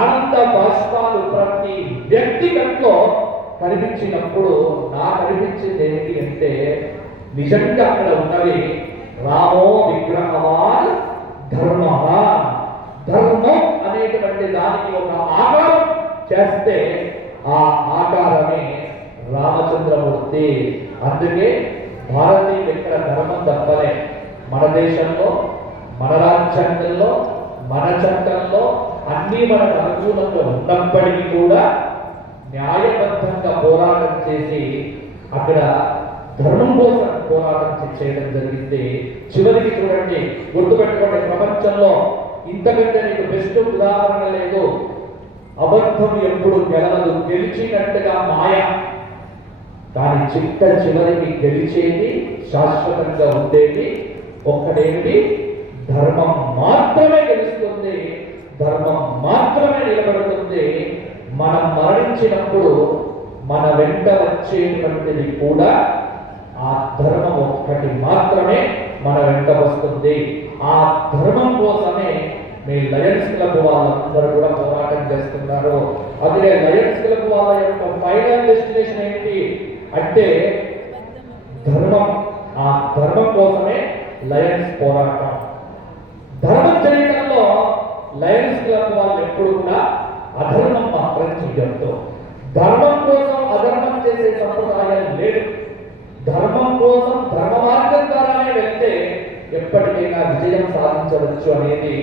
ఆనంద బాష్పాలు ప్రతి వ్యక్తి కంట్లో కనిపించినప్పుడు నాకు అనిపించింది ఏంటి అంటే, నిజంగా అక్కడ ఉన్నది రామో విగ్రహవాన్ ధర్మ. ధర్మం అనేటువంటి దానికి ఒక ఆకారం చేస్తే ఆ ఆకారమే రామచంద్రమూర్తి. అందుకే భారతీయులు ఎక్కడ ధర్మం తప్పలే. మన దేశంలో, మన రాజ్యాంగంలో, మన చట్టంలో అన్నీ మనకు అనుకూలంగా ఉన్నప్పటికీ కూడా న్యాయబద్ధంగా పోరాటం చేసి అక్కడ ధర్మం కోసం పోరాటం చేయడం జరిగింది. చివరికి చూడండి, గుర్తుపెట్టుకోండి, ప్రపంచంలో ఇంతకంటే నీకు బెస్ట్ ఉదాహరణ లేదు. అబద్ధం ఎప్పుడు గెలవదు, గెలిచినట్టుగా మాయ. కానీ చివరికి గెలిచేది, శాశ్వతంగా ఉండేది ఒక్కడేంటి? ధర్మం మాత్రమే గెలుస్తుంది, ధర్మం మాత్రమే నిలబడుతుంది. మనం మరణించినప్పుడు మన వెంట వచ్చేటువంటిది కూడా ఆ ధర్మం ఒక్కటి మాత్రమే మన వెంట వస్తుంది. ఆ ధర్మం కోసమే మీ లయన్స్ క్లబ్ వాళ్ళందరూ కూడా పోరాటం చేస్తున్నారు. అదే లయన్స్ క్లబ్ వాళ్ళ యొక్క ఫైనల్ డెస్టినేషన్ ఏంటి అంటే ధర్మం. ఆ ధర్మం కోసమే లయన్స్ పోరాటం. ధర్మం చేయడంలో లయన్స్ క్లబ్ వాళ్ళు ఎప్పుడు కూడా అధర్మం మాత్రం చేయడంతో, ధర్మం కోసం అధర్మం చేసే సంప్రదాయం లేదు. ధర్మం కోసం ధర్మ మార్గం ద్వారానే వెళ్తే ఎప్పటికైనా విజయం సాధించవచ్చు అనేది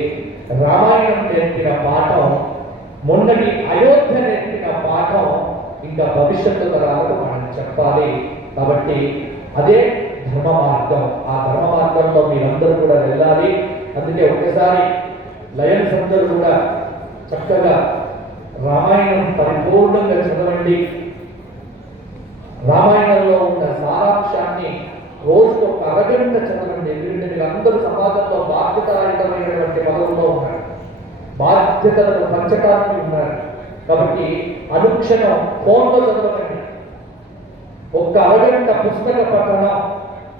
రామాయణం నేర్పిన పాఠం, మొన్నటి అయోధ్య నేర్పిన పాఠం ఇంకా భవిష్యత్తు తరాలకు మనం చెప్పాలి. కాబట్టి అదే ధర్మ మార్గం. ఆ ధర్మ మార్గంలో మీరందరూ కూడా వెళ్ళాలి. అందుకే ఒకసారి లయన్స్ అందరూ కూడా చక్కగా రామాయణం పరిపూర్ణంగా చదవండి. రామాయణంలో ఉన్న సారాంశాన్ని రోజుకు ఒక అరగంట చదవండి. ఎందుకంటే మీరు అందరూ సమాజంలో బాధ్యతాయుతమైనటువంటి పదవుల్లో ఉన్నారు, బాధ్యతలను పంచడానికి ఉన్నారు. కాబట్టి అనుక్షణం ఫోన్లో చదవండి. ఒక అరగంట పుస్తక పఠనం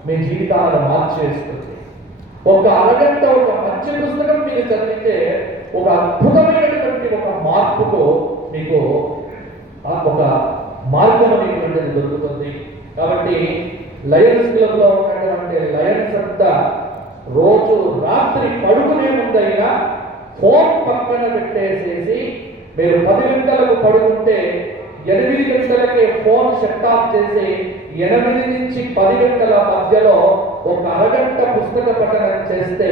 మీ జీవితాలను మార్చేస్తుంది. ఒక అరగంట ఒక మంచి పుస్తకం మీరు చదివితే ఒక అద్భుతమైనటువంటి ఒక మార్పుకు మీకు ఒక మార్గం అనేటువంటిది దొరుకుతుంది. కాబట్టి లయన్స్ క్లబ్ లో ఉన్నటువంటి లయన్స్ అంతా రోజు రాత్రి పడుకునే ముందైనా ఫోన్ పక్కన పెట్టేసేసి మీరు 10 గంటలకు పడుకుంటే 8 గంటలకే ఫోన్ షట్ ఆఫ్ చేసి 8 నుంచి 10 గంటల మధ్యలో ఒక అరగంట పుస్తక పఠనం చేస్తే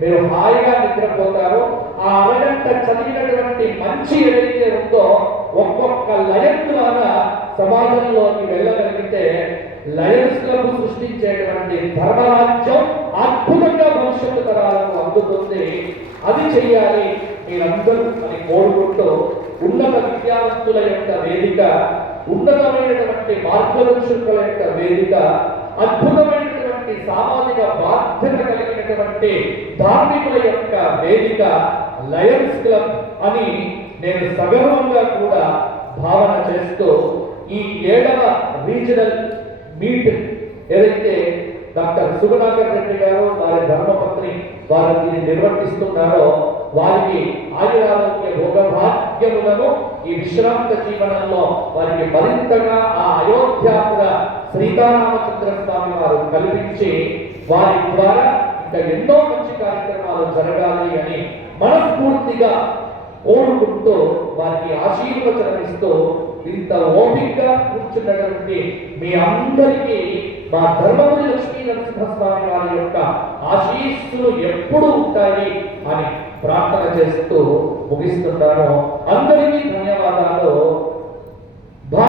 మీరు హాయిగా నిద్రపోతారు. ఆ అరగంట చదివినటువంటి మంచి ఏదైతే ఉందో ఒక్కొక్క లయన్ ద్వారా సమాజంలోకి వెళ్ళగలిగితే లయన్స్ క్లబ్ సృష్టించేటువంటి ధర్మరాజ్యం అద్భుతంగా భవిష్యత్తు తరాలకు అందుతుంది. అది చెయ్యాలి మీరందరూ అని కోరుకుంటూ ఉన్నత విద్యావంతుల యొక్క వేదిక, ఉన్నతమైనటువంటి మార్గదర్శకుల యొక్క వేదిక, అద్భుతమైనటువంటి సామాజిక బాధ్యత కలిగినటువంటి ధార్మికుల యొక్క వేదిక లయన్స్ క్లబ్ అని నేను సగర్వంగా కూడా భావన చేస్తూ ఈ 7వ రీజనల్ మీట్ ఏదైతే డాక్టర్ సుగుణాకర్ రెడ్డి గారు వారి ధర్మపత్ని వారు దీన్ని నిర్వర్తిస్తున్నారో వారికి ఆయురారోగ్య భోగభాగ్యములను ఈ విశ్రాంత జీవనంలో వారికి మరింతగా ఆ అయోధ్యాపుర శ్రీరామచంద్ర స్వామి వారు కల్పించి వారి ద్వారా ఇంకా ఎన్నో మంచి కార్యక్రమాలు జరగాలి అని మనస్ఫూర్తిగా కోరుకుంటూ వారికి ఆశీర్వచనమిస్తూ ఇంత ఓపికగా కూర్చున్నటువంటి మీ అందరికీ మా ధర్మపురి లక్ష్మీ నరసింహస్వామి వారి యొక్క ఆశీస్సులు ఎప్పుడు ఉంటాయి అని ప్రార్థన చేస్తూ ముగిస్తున్నాను. అందరికీ ధన్యవాదాలు.